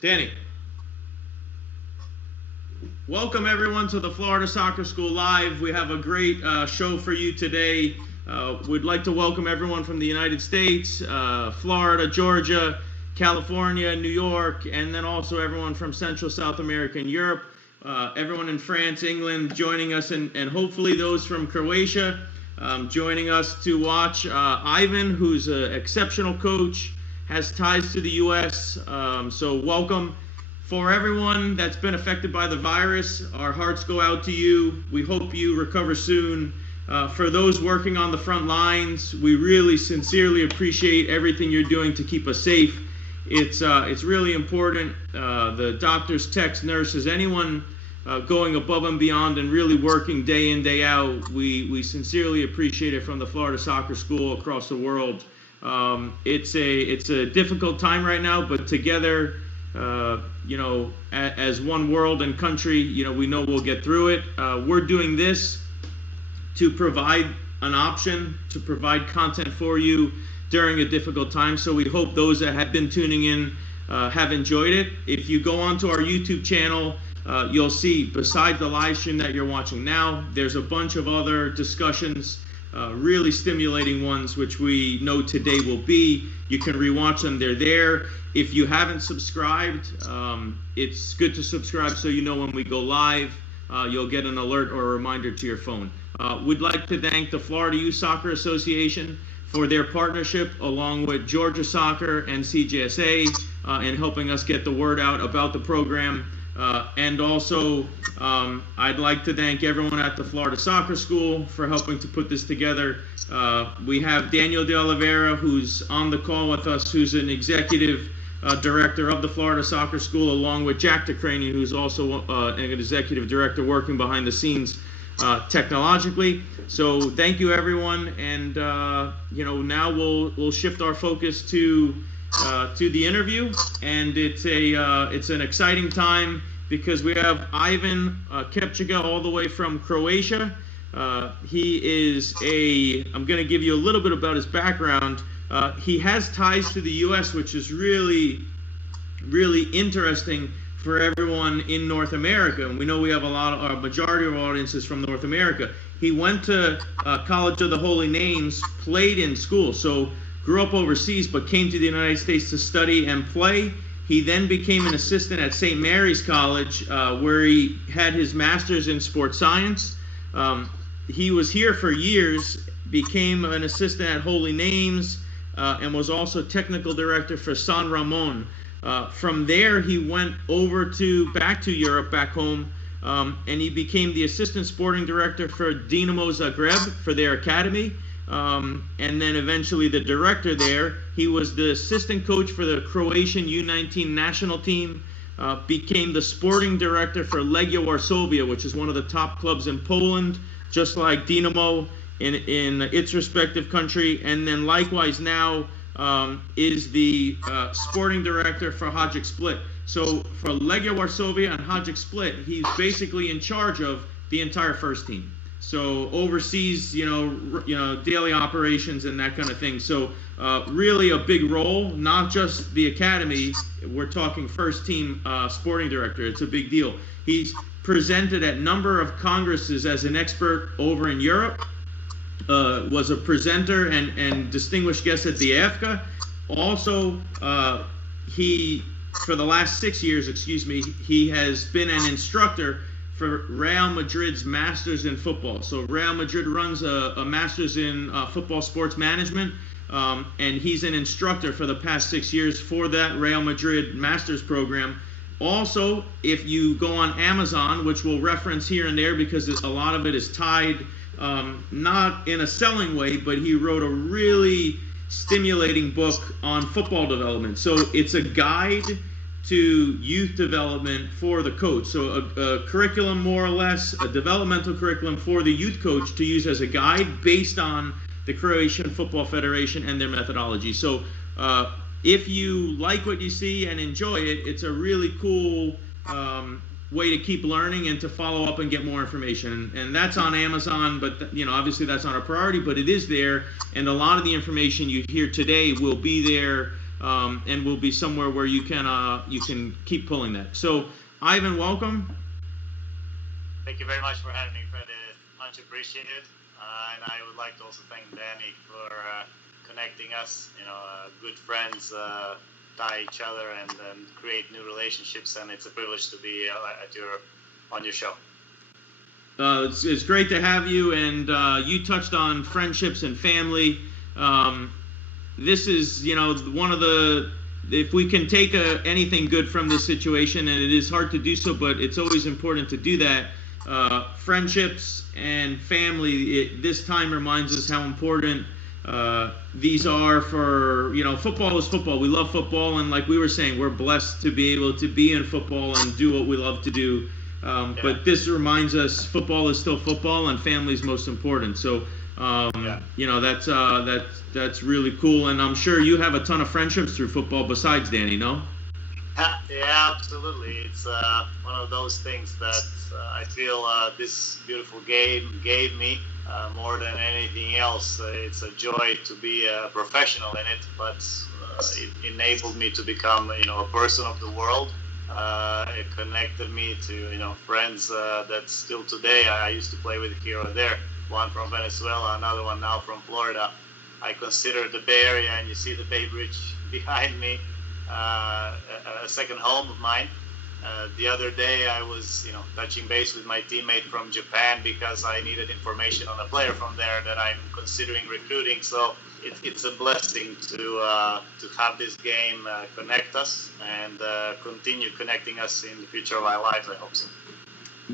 Danny. Welcome everyone to the Florida Soccer School Live. We have a great show for you today. We'd like to welcome everyone from the United States, Florida, Georgia, California, New York, and then also everyone from Central, South America, and Europe. Everyone in France, England joining us, and hopefully those from Croatia joining us to watch Ivan, who's an exceptional coach, has ties to the U.S., so welcome. For everyone that's been affected by the virus, our hearts go out to you. We hope you recover soon. For those working on the front lines, we really sincerely appreciate everything you're doing to keep us safe. It's really important. The doctors, techs, nurses, anyone going above and beyond and really working day in, day out, we sincerely appreciate it from the Florida Soccer School across the world. It's a difficult time right now, but together, as one world and country, we know we'll get through it. We're doing this to provide an option, to provide content for you during a difficult time. So we hope those that have been tuning in have enjoyed it. If you go onto our YouTube channel, you'll see beside the live stream that you're watching now, there's a bunch of other discussions, really stimulating ones, which we know today will be. You can rewatch them, they're there. If you haven't subscribed, it's good to subscribe so you know when we go live. You'll get an alert or a reminder to your phone. We'd like to thank the Florida Youth Soccer Association for their partnership along with Georgia Soccer and CJSA in helping us get the word out about the program. And also, I'd like to thank everyone at the Florida Soccer School for helping to put this together. We have Daniel de Oliveira, who's on the call with us, who's an executive director of the Florida Soccer School, along with Jack DeCranian, who's also an executive director working behind the scenes technologically. So thank you, everyone. And now we'll shift our focus to the interview, and it's an exciting time because we have Ivan Kepcija all the way from Croatia. He is I'm going to give you a little bit about his background. He has ties to the U.S., which is really, really interesting for everyone in North America. And we know we have a majority of our audiences from North America. He went to College of the Holy Names, played in school, so grew up overseas, but came to the United States to study and play. He then became an assistant at St. Mary's College, where he had his master's in sports science. He was here for years, became an assistant at Holy Names, and was also technical director for San Ramon. From there, he went back to Europe, back home, and he became the assistant sporting director for Dynamo Zagreb for their academy. And then eventually the director there. He was the assistant coach for the Croatian U19 national team, became the sporting director for Legia Warszawa, which is one of the top clubs in Poland, just like Dynamo in its respective country, and then likewise now is the sporting director for Hadjuk Split. So for Legia Warszawa and Hadjuk Split, he's basically in charge of the entire first team. So oversees, daily operations and that kind of thing. So really a big role, not just the academy. We're talking first team sporting director. It's a big deal. He's presented at a number of congresses as an expert over in Europe. Was a presenter and distinguished guest at the AFCA. Also, for the last 6 years, he has been an instructor for Real Madrid's Masters in Football. So Real Madrid runs a Masters in Football Sports Management, and he's an instructor for the past 6 years for that Real Madrid Masters program. Also, if you go on Amazon, which we'll reference here and there because a lot of it is tied, not in a selling way, but he wrote a really stimulating book on football development. So it's a guide to youth development for the coach. So a curriculum, more or less, a developmental curriculum for the youth coach to use as a guide based on the Croatian Football Federation and their methodology. So if you like what you see and enjoy it, it's a really cool way to keep learning and to follow up and get more information. And that's on Amazon, but obviously that's not a priority, but it is there. And a lot of the information you hear today will be there and we'll be somewhere where you can keep pulling that. So, Ivan, welcome. Thank you very much for having me, Fred. Much appreciated. And I would like to also thank Danny for connecting us. Good friends tie each other and create new relationships, and it's a privilege to be on your show. It's great to have you, and you touched on friendships and family. This is, one of the, if we can take anything good from this situation, and it is hard to do so, but it's always important to do that. Friendships and family, this time reminds us how important these are for, football is football. We love football, and like we were saying, we're blessed to be able to be in football and do what we love to do. But this reminds us football is still football, and family is most important. So, that's really cool. And I'm sure you have a ton of friendships through football besides Danny, no? Yeah, absolutely. It's one of those things that I feel this beautiful game gave me more than anything else. It's a joy to be a professional in it, but it enabled me to become, a person of the world. It connected me to, friends that still today I used to play with here or there. One from Venezuela, another one now from Florida. I consider the Bay Area, and you see the Bay Bridge behind me, a second home of mine. The other day I was, touching base with my teammate from Japan because I needed information on a player from there that I'm considering recruiting. So it's a blessing to have this game connect us and continue connecting us in the future of our lives, I hope so.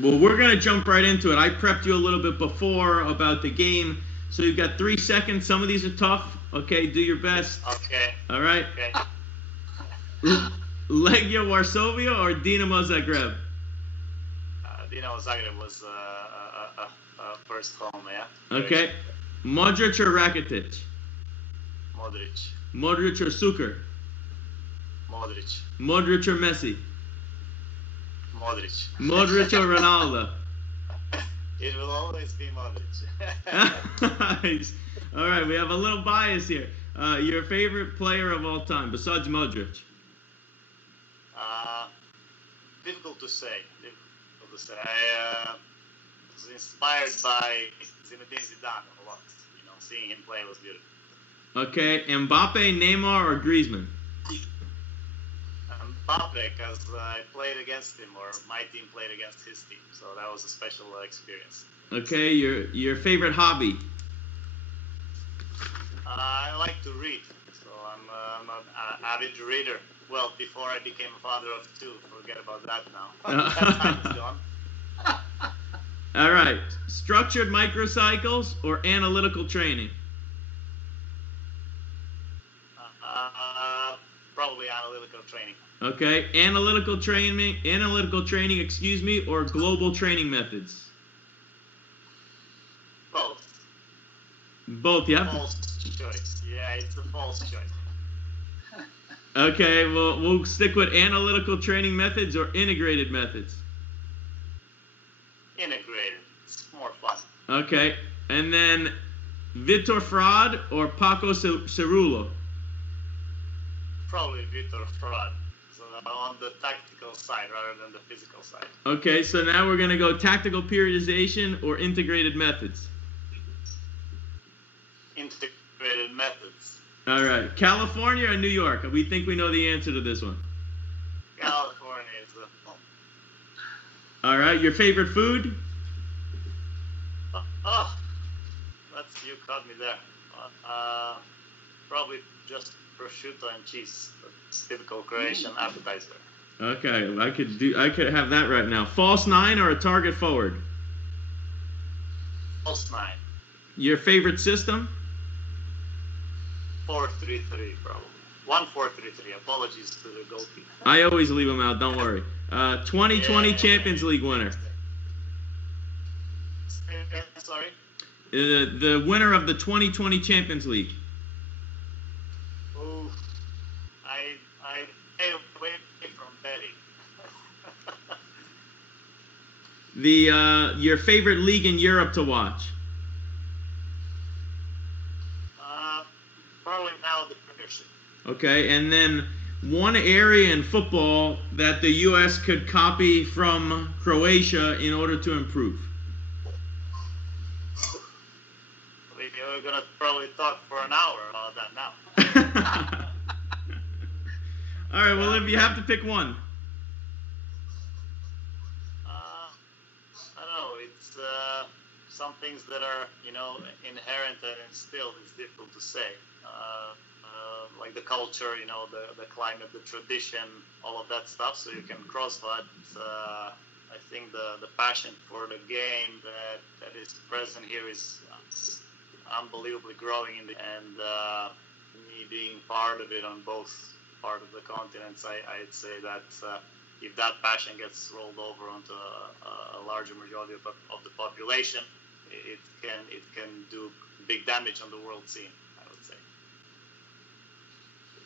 Well, we're going to jump right into it. I prepped you a little bit before about the game. So you've got 3 seconds. Some of these are tough. Okay, do your best. Okay. All right. Okay. Legia Warszawa or Dynamo Zagreb? Dynamo Zagreb was first home, yeah. Okay. Modric or Rakitic? Modric. Modric or Suker? Modric. Modric or Messi? Modric. Modric or Ronaldo? It will always be Modric. Nice. All right, we have a little bias here. Your favorite player of all time besides Modric? Difficult to say. I was inspired by Zinedine Zidane a lot. Seeing him play was beautiful. Okay, Mbappe, Neymar, or Griezmann? Mbappe, because I played against him, or my team played against his team, so that was a special experience. Okay, your favorite hobby? I like to read, so I'm an avid reader. Well, before I became a father of two, forget about that now. That time's gone. All right, structured microcycles or analytical training? Probably analytical training. Okay, analytical training, or global training methods? Both. Both, yeah? False choice. Yeah, it's a false choice. Okay, well, we'll stick with analytical training methods or integrated methods? Integrated. It's more fun. Okay, and then Vitor Frade or Paco Cerullo? Probably Vitor Frade. So on the tactical side rather than the physical side. Okay, so now we're going to go tactical periodization or integrated methods? Integrated methods. All right. California or New York? We think we know the answer to this one. California is the home. All right. Your favorite food? You caught me there. Probably just prosciutto and cheese. It's typical Croatian appetizer. Okay, I could have that right now. False nine or a target forward? False nine. Your favorite system? 4-3-3 probably. 1-4-3-3. Apologies to the goalkeeper. I always leave them out. Don't worry. 2020 Champions League winner. Sorry. The winner of the 2020 Champions League. Oh, I stay away from betting. Your favorite league in Europe to watch? Probably now the Premiership. Okay, and then one area in football that the U.S. could copy from Croatia in order to improve. We're going to probably talk for an hour about that now. All right, well, if you have to pick one. I don't know. It's some things that are, inherent and instilled. It's difficult to say. Like the culture, the climate, the tradition, all of that stuff. So you can cross that. I think the passion for the game that is present here is unbelievably growing. And me being part of it on both part of the continents, I'd say that if that passion gets rolled over onto a larger majority of the population, it can do big damage on the world scene, I would say.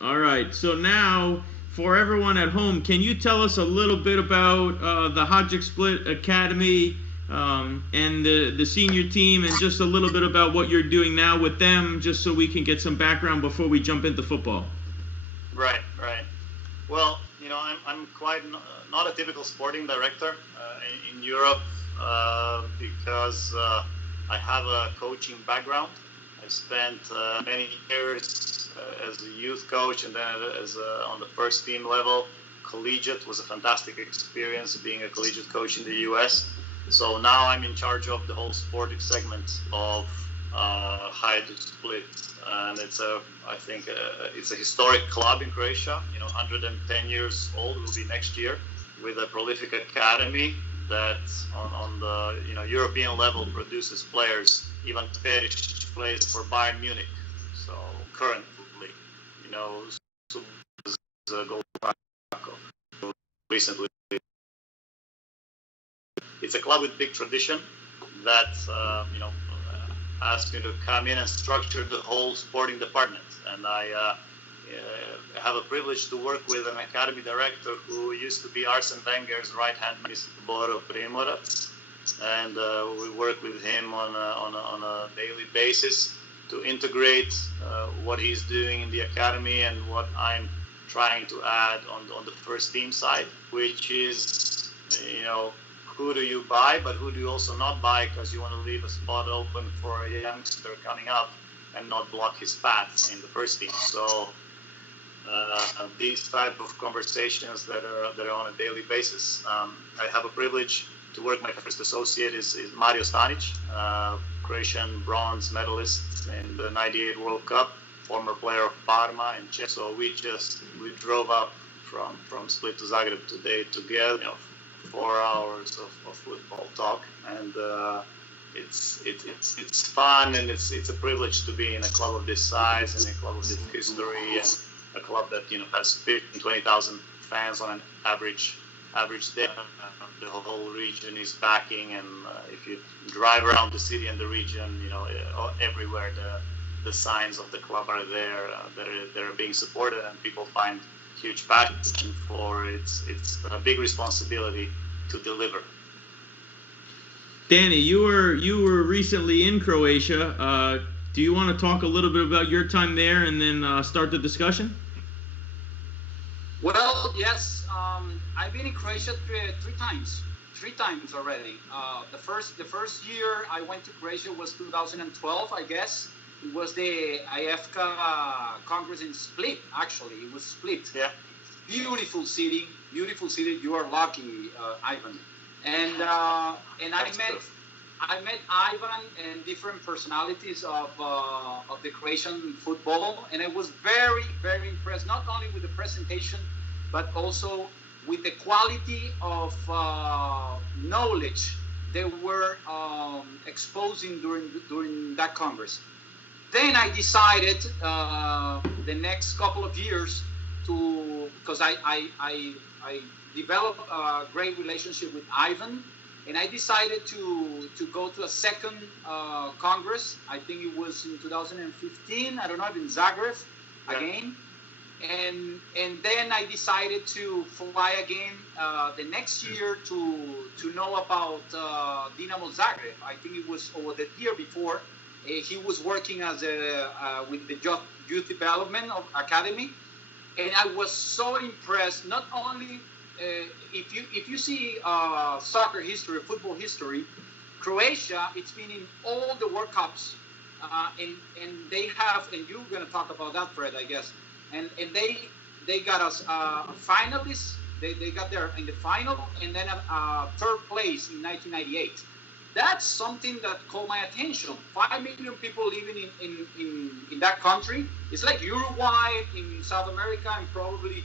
All right, so now for everyone at home, can you tell us a little bit about the Hadjuk Split Academy and the senior team, and just a little bit about what you're doing now with them, just so we can get some background before we jump into football? Right. Well, I'm quite not a typical sporting director in Europe because I have a coaching background. I spent many years as a youth coach, and then on the first team level. Collegiate was a fantastic experience being a collegiate coach in the US. So now I'm in charge of the whole sporting segment of Hadjuk Split, and I think it's a historic club in Croatia. 110 years old will be next year, with a prolific academy that on the European level produces players. Ivan Peric plays for Bayern Munich, so currently, recently. It's a club with big tradition that asked me to come in and structure the whole sporting department, and I have a privilege to work with an academy director who used to be Arsene Wenger's right-hand man, Boro Primorac, and we work with him on a daily basis to integrate what he's doing in the academy and what I'm trying to add on the first team side, which is, who do you buy, but who do you also not buy, because you want to leave a spot open for a youngster coming up and not block his path in the first team. So these type of conversations that are on a daily basis. I have a privilege to work. My first associate is Mario Stanic, Croatian bronze medalist in the '98 World Cup, former player of Parma and Czech. So we drove up from Split to Zagreb today together. 4 hours of football talk, and it's fun, and it's a privilege to be in a club of this size and a club of this history, and a club that has 15,000-20,000 fans on an average day. The whole region is backing, and if you drive around the city and the region, everywhere the signs of the club are there. They're being supported, and people find huge passion for it. It's a big responsibility to deliver. Danny, you were recently in Croatia. Do you want to talk a little bit about your time there, and then start the discussion? Well, yes. I've been in Croatia three times already. The first year I went to Croatia was 2012, I guess. It was the IFCA Congress in Split. Actually, it was Split. Yeah. Beautiful city. You are lucky, Ivan. And I met Ivan and different personalities of the Croatian football, and I was very, very impressed, not only with the presentation, but also with the quality of knowledge they were exposing during that Congress. Then I decided the next couple of years because I developed a great relationship with Ivan, and I decided to go to a second Congress. I think it was in 2015. I don't know, in Zagreb again. And then I decided to fly again the next year to know about Dynamo Zagreb. I think it was over the year before. He was working as with the youth development academy, and I was so impressed. Not only if you see soccer history, football history, Croatia, it's been in all the World Cups, and they have, and you're gonna talk about that, Fred, I guess, and they got us finalists. They got there in the final, and then third place in 1998. That's something that caught my attention. 5 million people living in that country. It's like Uruguay in South America, and probably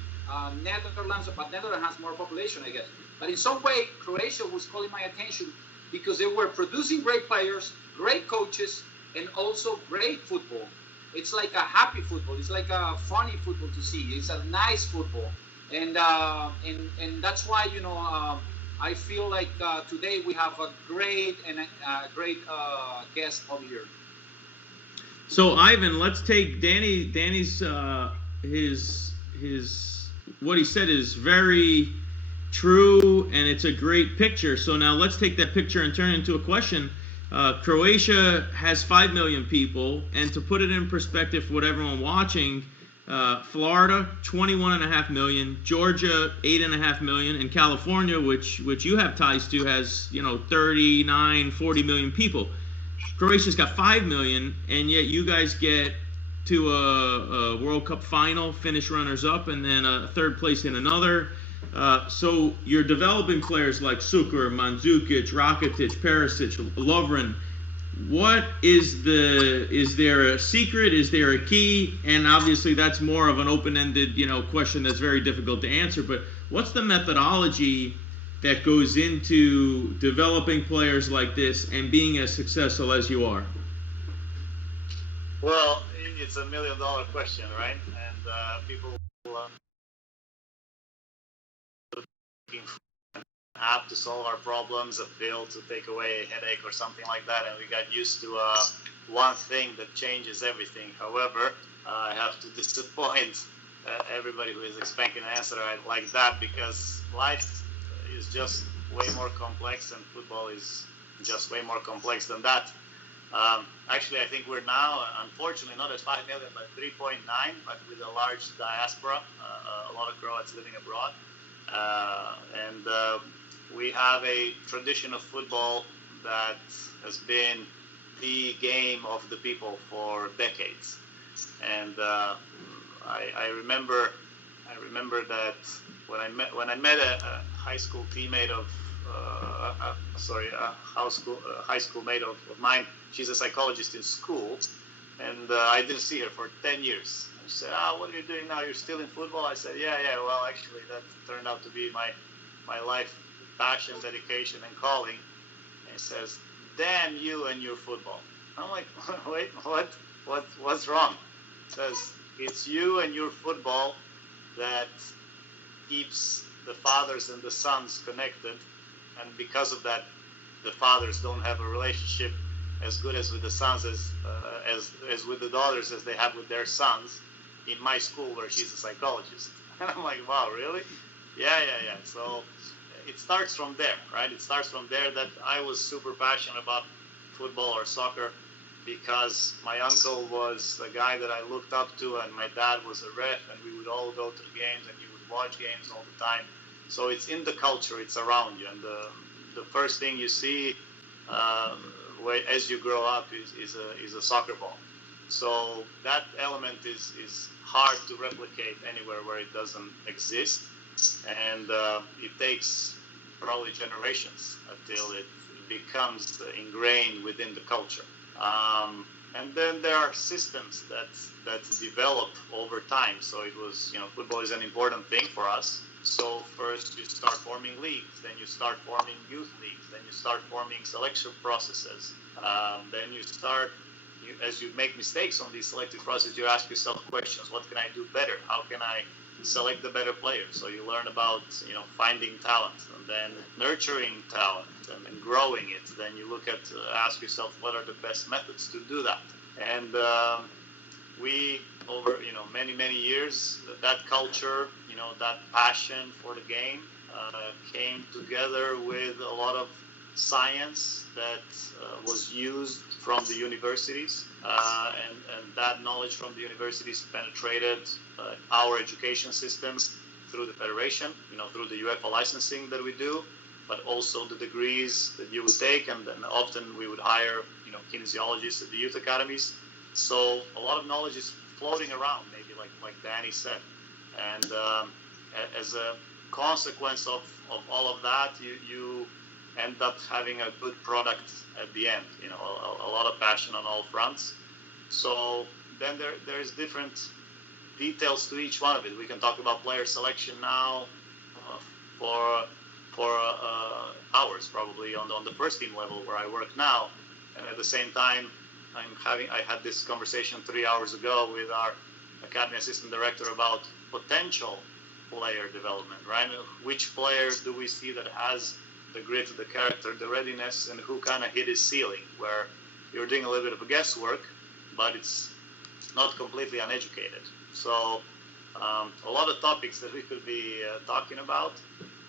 Netherlands, but Netherlands has more population, I guess. But in some way, Croatia was calling my attention because they were producing great players, great coaches, and also great football. It's like a happy football. It's like a funny football to see. It's a nice football, and that's why I feel like today we have a great guest over here. So Ivan, let's take Danny's his what he said is very true, and it's a great picture. So now let's take that picture and turn it into a question. Croatia has 5 million people, and to put it in perspective for everyone watching, Florida 21.5 million, Georgia 8.5 million, and California, which you have ties to, has 39-40 million people. Croatia's got 5 million, and yet you guys get to a World Cup final, finish runners up, and then a third place in another. So you're developing players like Sukur, Mandzukic, Rakitic, Perisic, Lovren. What is there a secret? Is there a key? And obviously that's more of an open-ended, question that's very difficult to answer. But what's the methodology that goes into developing players like this and being as successful as you are? Well, it's $1 million question, right? And people app to solve our problems, a pill to take away a headache or something like that, and we got used to one thing that changes everything. However, I have to disappoint everybody who is expecting an answer like that, because life is just way more complex, and football is just way more complex than that. Actually, I think we're now, unfortunately, not at 5 million, but 3.9, but with a large diaspora, a lot of Croats living abroad. And we have a tradition of football that has been the game of the people for decades. And I remember that when I met a high school teammate of a high school mate of mine. She's a psychologist in school, and I didn't see her for 10 years. She said, what are you doing now? You're still in football? I said, yeah, well, actually, that turned out to be my life passion, dedication, and calling. And he says, damn you and your football. I'm like, wait, what's wrong? He says, it's you and your football that keeps the fathers and the sons connected, and because of that, the fathers don't have a relationship as good as with the sons as with the daughters as they have with their sons in my school where she's a psychologist. And I'm like, wow, really? Yeah. So it starts from there, right? It starts from there that I was super passionate about football or soccer because my uncle was a guy that I looked up to, and my dad was a ref, and we would all go to the games, and you would watch games all the time. So it's in the culture, it's around you, and the first thing you see as you grow up is a soccer ball. So that element is hard to replicate anywhere where it doesn't exist, and it takes probably generations until it becomes ingrained within the culture. And then there are systems that develop over time. So it was, football is an important thing for us. So first you start forming leagues, then you start forming youth leagues, then you start forming selection processes. Then you start, as you make mistakes on these selective processes, you ask yourself questions. What can I do better? How can I select the better players? So you learn about, finding talent and then nurturing talent and then growing it. Then you look at, ask yourself, what are the best methods to do that? And we, over, many years, that culture, that passion for the game came together with a lot of science that was used from the universities, and that knowledge from the universities penetrated our education system through the federation, through the UEFA licensing that we do, but also the degrees that you would take, and then often we would hire, kinesiologists at the youth academies. So a lot of knowledge is floating around, maybe like Danny said, and as a consequence of all of that, you end up having a good product at the end. A lot of passion on all fronts. So then there's different details to each one of it. We can talk about player selection now for hours probably on the first team level where I work now, and at the same time I had this conversation 3 hours ago with our academy assistant director about potential player development, right? Which player do we see that has the grit, the character, the readiness, and who kind of hit his ceiling, where you're doing a little bit of guesswork, but it's not completely uneducated. So a lot of topics that we could be talking about,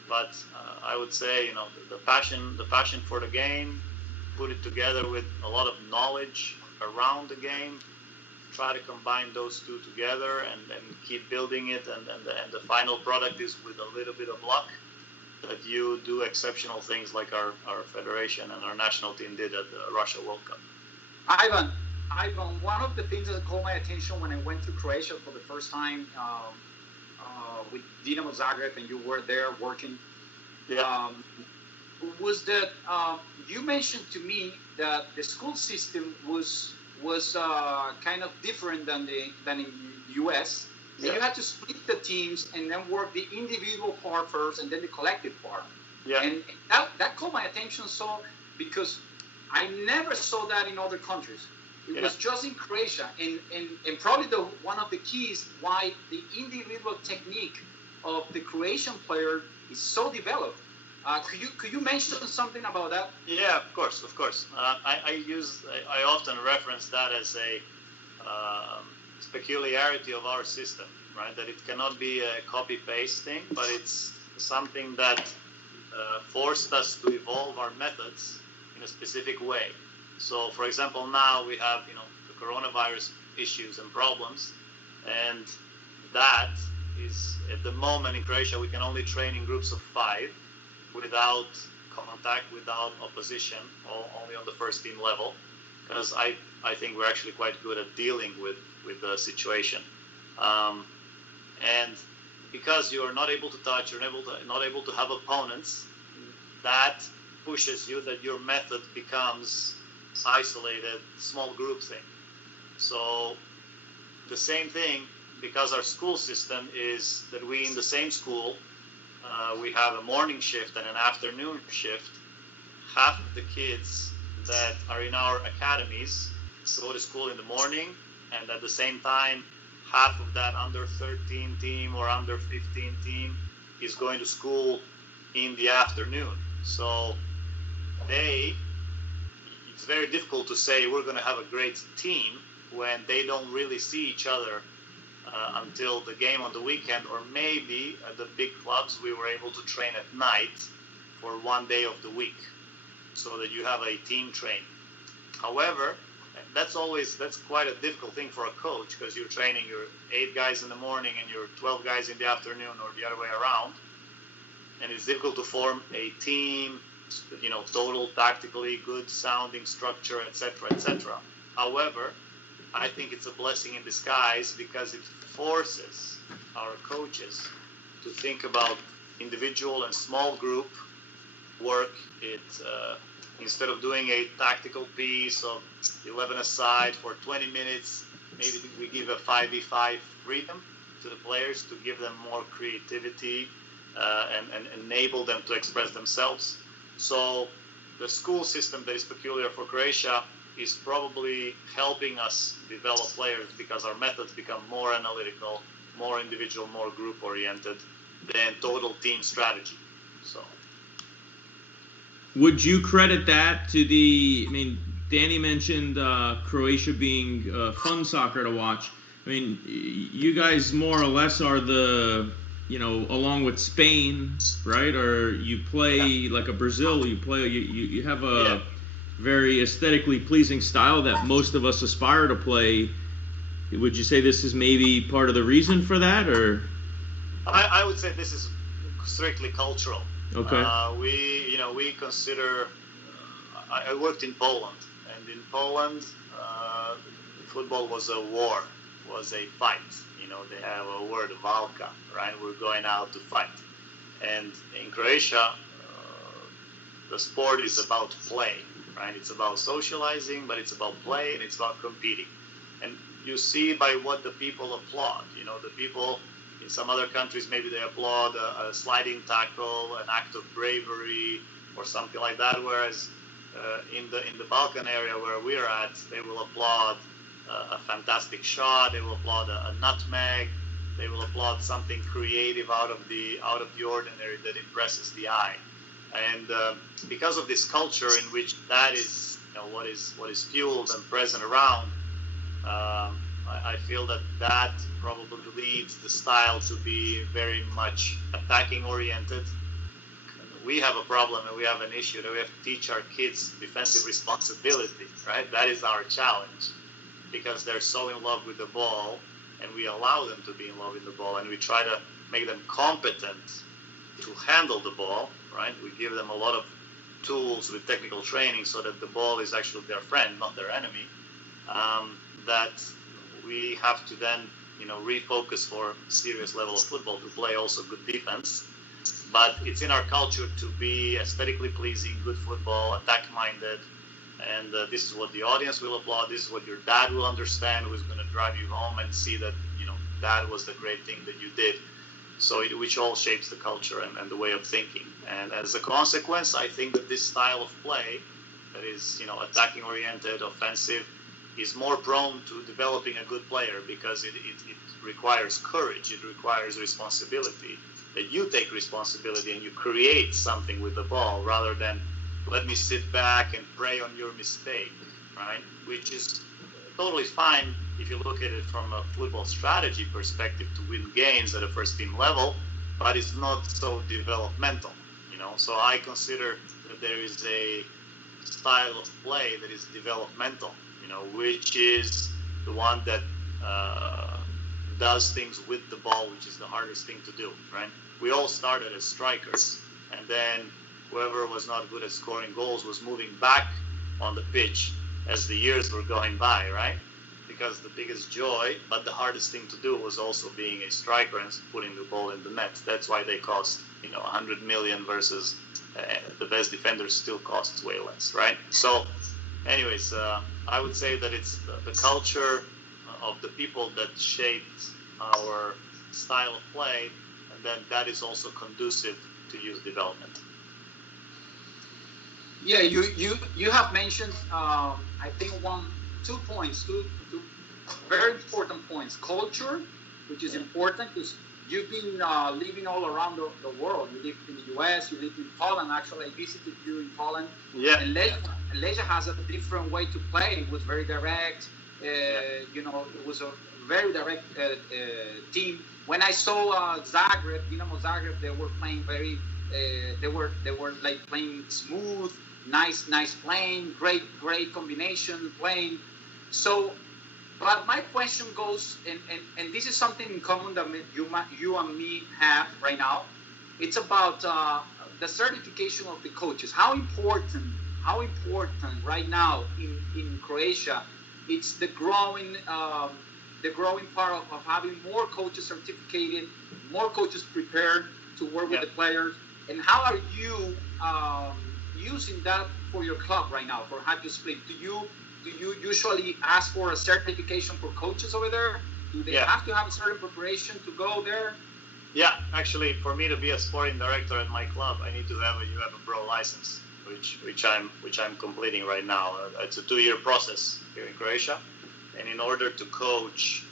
but I would say, the passion for the game, put it together with a lot of knowledge around the game, try to combine those two together and keep building it, and the final product is with a little bit of luck that you do exceptional things like our federation and our national team did at the Russia World Cup. Ivan, one of the things that caught my attention when I went to Croatia for the first time with Dynamo Zagreb, and you were there working, was that you mentioned to me that the school system was kind of different than in the US. And you had to split the teams and then work the individual part first and then the collective part. Yeah. And that caught my attention because I never saw that in other countries. It was just in Croatia, and probably one of the keys why the individual technique of the Croatian player is so developed. Could you mention something about that? Yeah, of course. I often reference that as a peculiarity of our system, right? That it cannot be a copy-paste thing, but it's something that forced us to evolve our methods in a specific way. So, for example, now we have, the coronavirus issues and problems, and that is, at the moment in Croatia, we can only train in groups of 5 without contact, without opposition, only on the first team level, because I think we're actually quite good at dealing with the situation. And because you're not able to touch, you're not able to have opponents, that pushes you that your method becomes isolated, small group thing. So the same thing, because our school system is that we in the same school, we have a morning shift and an afternoon shift. Half of the kids that are in our academies go to school in the morning, and at the same time, half of that under 13 team or under 15 team is going to school in the afternoon. So it's very difficult to say we're going to have a great team when they don't really see each other until the game on the weekend, or maybe at the big clubs we were able to train at night for one day of the week, so that you have a team train. However, that's quite a difficult thing for a coach, because you're training your 8 guys in the morning and your 12 guys in the afternoon, or the other way around, and it's difficult to form a team, total tactically good sounding structure, etc., etc. However, I think it's a blessing in disguise, because it forces our coaches to think about individual and small group work. Instead of doing a tactical piece of 11 aside for 20 minutes, maybe we give a 5v5 freedom to the players to give them more creativity and enable them to express themselves. So the school system that is peculiar for Croatia is probably helping us develop players, because our methods become more analytical, more individual, more group-oriented than total team strategy. So, would you credit that to Danny mentioned Croatia being fun soccer to watch. You guys more or less are the along with Spain, right? Or you play like a Brazil, you have a very aesthetically pleasing style that most of us aspire to play. Would you say this is maybe part of the reason for that, or? I would say this is strictly cultural. Okay. We consider. I worked in Poland, and in Poland, football was a war, was a fight. They have a word, walka, right? We're going out to fight. And in Croatia, the sport is about play, right? It's about socializing, but it's about play and it's about competing. And you see by what the people applaud. The people in some other countries, maybe they applaud a sliding tackle, an act of bravery, or something like that. Whereas in the Balkan area where we're at, they will applaud a fantastic shot. They will applaud a nutmeg. They will applaud something creative out of the ordinary that impresses the eye. And because of this culture in which that is what is fueled and present around, I feel that probably leads the style to be very much attacking oriented. We have a problem and we have an issue that we have to teach our kids defensive responsibility, right? That is our challenge, because they're so in love with the ball, and we allow them to be in love with the ball, and we try to make them competent to handle the ball, right? We give them a lot of tools with technical training so that the ball is actually their friend, not their enemy. That we have to then, refocus for a serious level of football to play also good defense. But it's in our culture to be aesthetically pleasing, good football, attack-minded, and this is what the audience will applaud. This is what your dad will understand, who's going to drive you home and see that, that was the great thing that you did. So which all shapes the culture and the way of thinking. And as a consequence, I think that this style of play that is, attacking oriented, offensive, is more prone to developing a good player, because it requires courage. It requires responsibility, that you take responsibility and you create something with the ball, rather than let me sit back and prey on your mistake, right? Which is totally fine if you look at it from a football strategy perspective to win games at a first team level, but it's not so developmental, So I consider that there is a style of play that is developmental, which is the one that does things with the ball, which is the hardest thing to do, right? We all started as strikers, and then whoever was not good at scoring goals was moving back on the pitch as the years were going by, right? Because the biggest joy, but the hardest thing to do, was also being a striker and putting the ball in the net. That's why they cost, 100 million versus the best defenders still costs way less, right? So, anyways, I would say that it's the culture of the people that shaped our style of play, and then that is also conducive to youth development. Yeah, you have mentioned I think two very important points. Culture, which is important because you've been living all around the world. You lived in the US, you lived in Poland. Actually, I visited you in Poland. Yeah. And Legia has a different way to play. It was very direct. It was a very direct team. When I saw Zagreb, Dynamo Zagreb, they were playing very. They were like playing smooth, nice playing, great combination playing. So, but my question goes, and this is something in common that you and me have right now. It's about the certification of the coaches. How important right now in Croatia, it's the growing part of having more coaches certificated, more coaches prepared to work with the players. And how are you using that for your club right now, for Hadjuk Split? Do you usually ask for a certification for coaches over there? Do they have to have a certain preparation to go there? Yeah, actually, for me to be a sporting director at my club, I need to have a UEFA Pro license, which I'm completing right now. It's a 2-year process here in Croatia, and in order to coach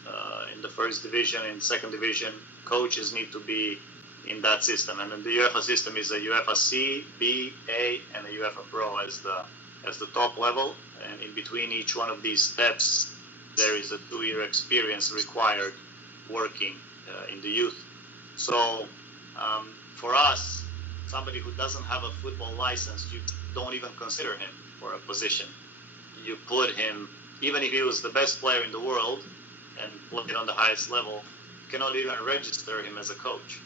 in the first division, in second division, coaches need to be in that system. And then the UEFA system is a UEFA C, B, A, and a UEFA Pro as the top level. And in between each one of these steps, there is a 2-year experience required working in the youth. So for us, somebody who doesn't have a football license, you don't even consider him for a position. You put him, even if he was the best player in the world and played on the highest level, you cannot even register him as a coach.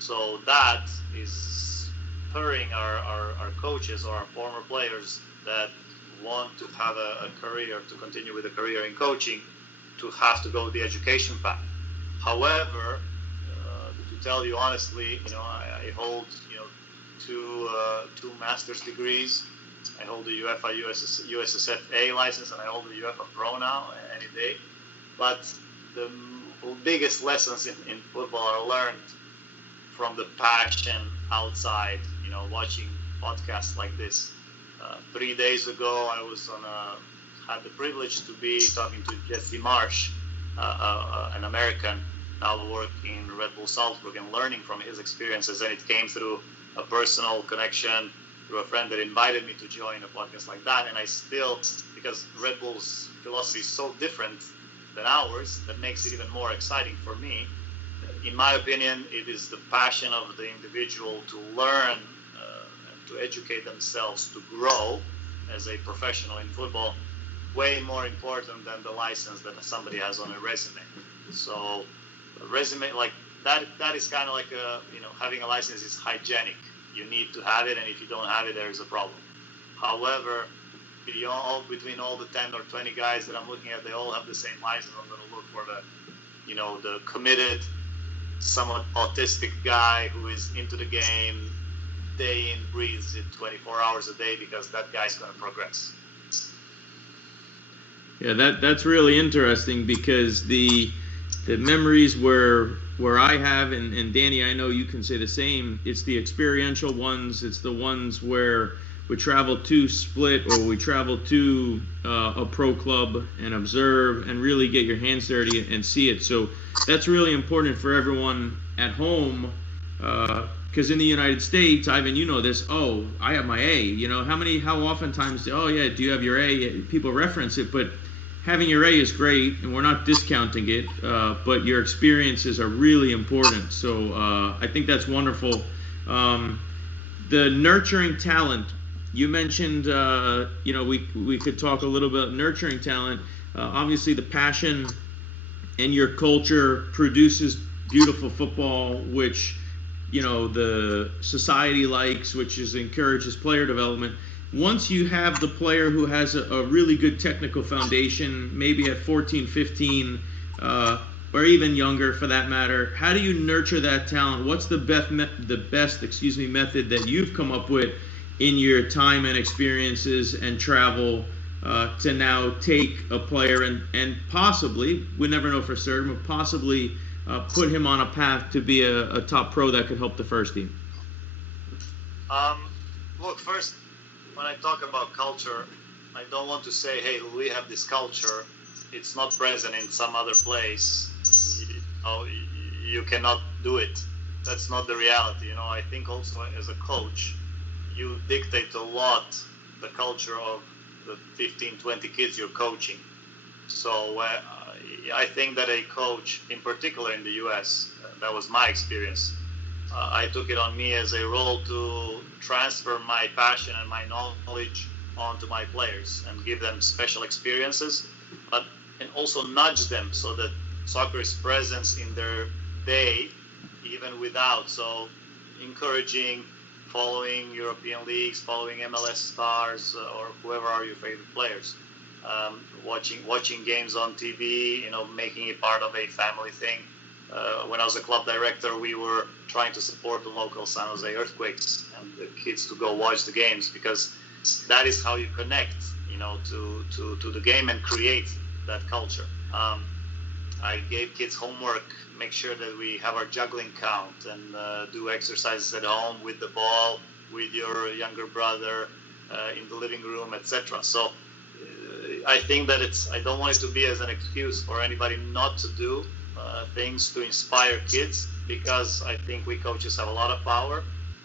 So that is spurring our coaches or our former players that want to have a career, to continue with a career in coaching, to have to go the education path. However, to tell you honestly, I hold two master's degrees. I hold the UEFA USSF A license, and I hold the UEFA Pro now any day. But the biggest lessons in football are learned from the passion outside. Watching podcasts like this. 3 days ago, I was had the privilege to be talking to Jesse Marsh, an American, now working in Red Bull Salzburg, and learning from his experiences. And it came through a personal connection, through a friend that invited me to join a podcast like that. And I still, because Red Bull's philosophy is so different than ours, that makes it even more exciting for me. In my opinion, it is the passion of the individual to learn, to educate themselves, to grow as a professional in football, way more important than the license that somebody has on a resume. So a resume like that is kind of like having a license is hygienic. You need to have it, and if you don't have it, there is a problem. However, between all the 10 or 20 guys that I'm looking at, they all have the same license. I'm going to look for the committed, somewhat autistic guy who is into the game, day in, breathes it 24 hours a day, because that guy's going to progress. Yeah, that's really interesting, because the memories where I have, and Danny, I know you can say the same, it's the experiential ones. It's the ones where we travel to Split, or we travel to a pro club and observe and really get your hands dirty and see it. So that's really important for everyone at home, because in the United States, Ivan, you know this, I have my A. How oftentimes, do you have your A? People reference it, but having your A is great, and we're not discounting it, but your experiences are really important. So I think that's wonderful. The nurturing talent, you mentioned, we could talk a little bit nurturing talent. Obviously, the passion and your culture produces beautiful football, which the society likes, which encourages player development. Once you have the player who has a really good technical foundation, maybe at 14, 15, or even younger for that matter, how do you nurture that talent? What's the best method that you've come up with in your time and experiences and travel to now take a player and possibly, we never know for certain, but possibly put him on a path to be a top pro that could help the first team? Look, first, when I talk about culture, I don't want to say, hey, we have this culture, it's not present in some other place, you cannot do it. That's not the reality. I think also as a coach, you dictate a lot the culture of the 15, 20 kids you're coaching. So I think that a coach, in particular in the US, that was my experience, I took it on me as a role to transfer my passion and my knowledge onto my players and give them special experiences, and also nudge them so that soccer is present in their day, even without. So encouraging, following European leagues, following MLS stars, or whoever are your favorite players. Watching games on TV, making it part of a family thing. When I was a club director, we were trying to support the local San Jose Earthquakes and the kids to go watch the games, because that is how you connect, to the game and create that culture. I gave kids homework, make sure that we have our juggling count and do exercises at home with the ball, with your younger brother, in the living room, etc. So I think that I don't want it to be as an excuse for anybody not to do things to inspire kids, because I think we coaches have a lot of power,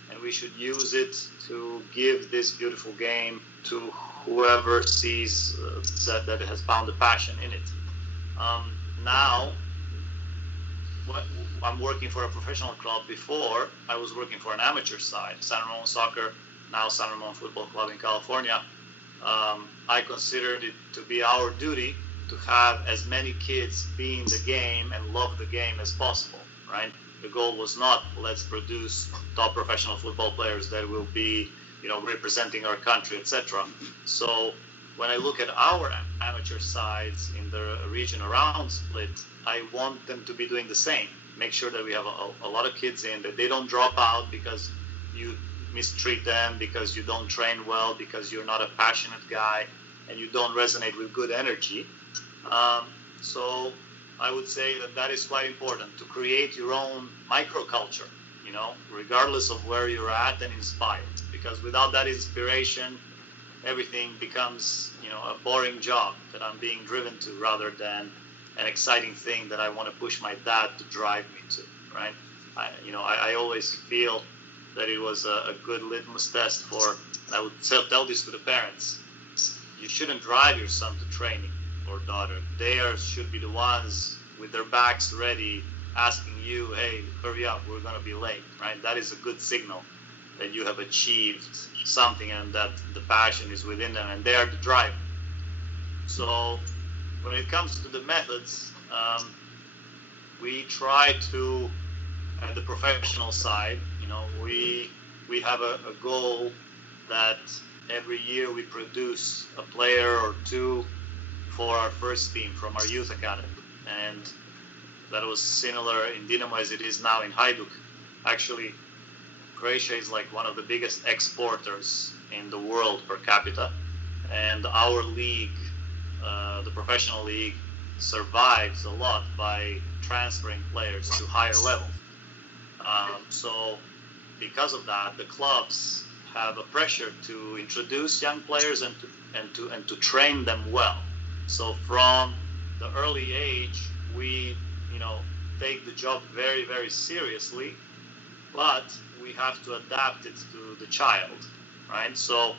and we should use it to give this beautiful game to whoever sees that has found a passion in it. Now, I'm working for a professional club. Before, I was working for an amateur side, San Ramon Soccer, now San Ramon Football Club in California. I considered it to be our duty to have as many kids be in the game and love the game as possible, right? The goal was not, let's produce top professional football players that will be, representing our country, etc. So when I look at our amateur sides in the region around Split, I want them to be doing the same. Make sure that we have a lot of kids in, that they don't drop out because you mistreat them, because you don't train well, because you're not a passionate guy, and you don't resonate with good energy. So I would say that is quite important, to create your own microculture, regardless of where you're at, and inspired. Because without that inspiration, everything becomes, a boring job that I'm being driven to, rather than an exciting thing that I want to push my dad to drive me to, right? I always feel that it was a good litmus test for, and I would tell this to the parents, you shouldn't drive your son to training or daughter. They should be the ones with their backs ready, asking you, hey, hurry up, we're going to be late, right? That is a good signal that you have achieved something and that the passion is within them and they are the driver. So when it comes to the methods, we try to, at the professional side, we have a goal that every year we produce a player or two for our first team from our youth academy. And that was similar in Dynamo as it is now in Hadjuk. Actually, Croatia is like one of the biggest exporters in the world per capita. And our league, the professional league, survives a lot by transferring players to higher levels. So because of that, the clubs have a pressure to introduce young players and to train them well. So from the early age, we take the job very, very seriously, but we have to adapt it to the child, right? So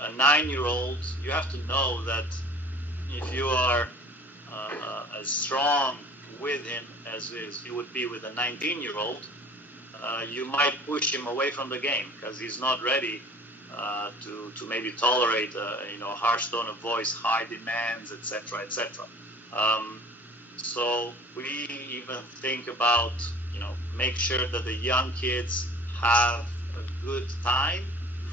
a 9-year-old, you have to know that if you are as strong with him as you would be with a 19-year-old, you might push him away from the game because he's not ready to maybe tolerate a harsh tone of voice, high demands, etc., etc. So we even think about make sure that the young kids have a good time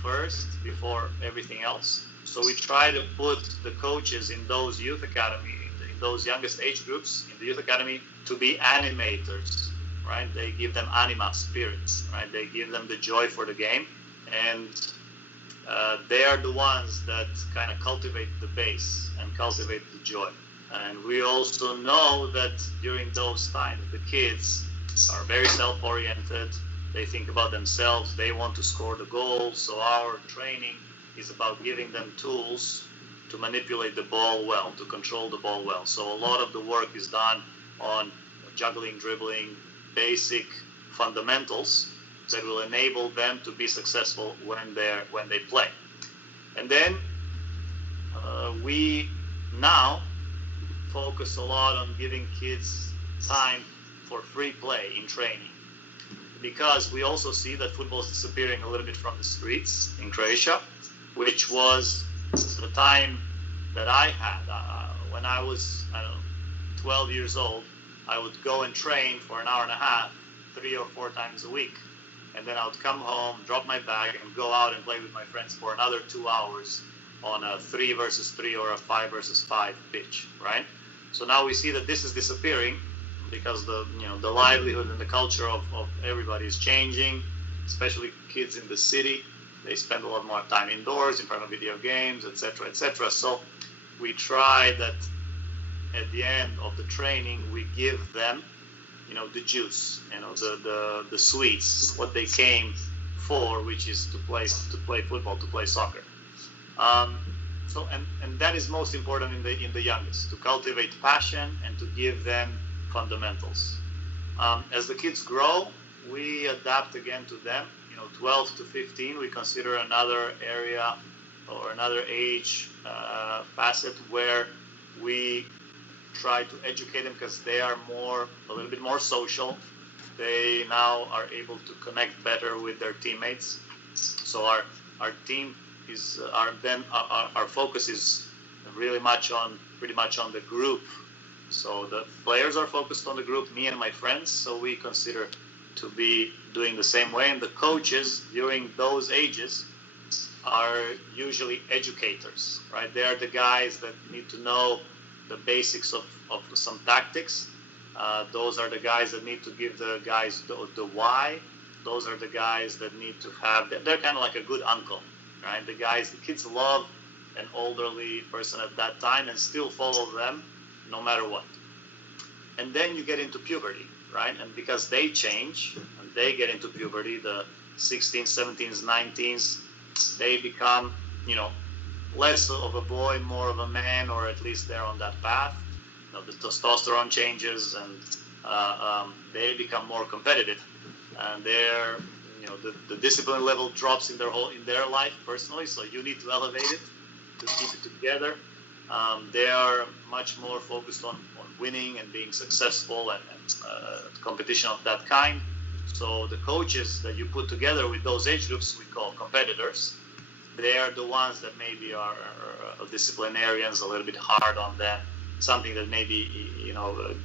first before everything else. So we try to put the coaches in those youth academy, in those youngest age groups in the youth academy, to be animators, right? They give them anima, spirits, right? They give them the joy for the game, and they are the ones that kind of cultivate the base and cultivate the joy. And we also know that during those times, the kids are very self-oriented. They think about themselves. They want to score the goal. So our training is about giving them tools to manipulate the ball well, to control the ball well. So a lot of the work is done on juggling, dribbling, basic fundamentals that will enable them to be successful when they play. And then we now focus a lot on giving kids time for free play in training, because we also see that football is disappearing a little bit from the streets in Croatia, which was the time that I had when I was 12 years old. I would go and train for an hour and a half 3 or 4 times a week, and then I would come home, drop my bag, and go out and play with my friends for another 2 hours on a 3 versus 3 or a 5 versus 5 pitch, right? So now we see that this is disappearing because the livelihood and the culture of everybody is changing, especially kids in the city. They spend a lot more time indoors in front of video games, etc., etc. So we try that at the end of the training we give them, the juice, the sweets, what they came for, which is to play football, to play soccer. So that is most important in the youngest, to cultivate passion and to give them fundamentals. As the kids grow, we adapt again to them. 12 to 15, we consider another area or another age facet where we try to educate them, because they are a little bit more social. they now are able to connect better with their teammates. So our team is our focus is really pretty much on the group. So the players are focused on the group, me and my friends. So we consider to be doing the same way. And the coaches during those ages are usually educators, right? They are the guys that need to know the basics of some tactics. Those are the guys that need to give the guys the why. Those are the guys that need to have, they're kind of like a good uncle, right? The kids love an elderly person at that time and still follow them no matter what. And then you get into puberty, right? And because they change and they get into puberty, the 16s, 17s, 19s, they become, less of a boy, more of a man, or at least they're on that path. The testosterone changes and they become more competitive. And they're, the discipline level drops in their life personally, so you need to elevate it to keep it together. They are much more focused on winning and being successful and competition of that kind. So the coaches that you put together with those age groups we call competitors. They are the ones that maybe are disciplinarians, a little bit hard on them. Something that maybe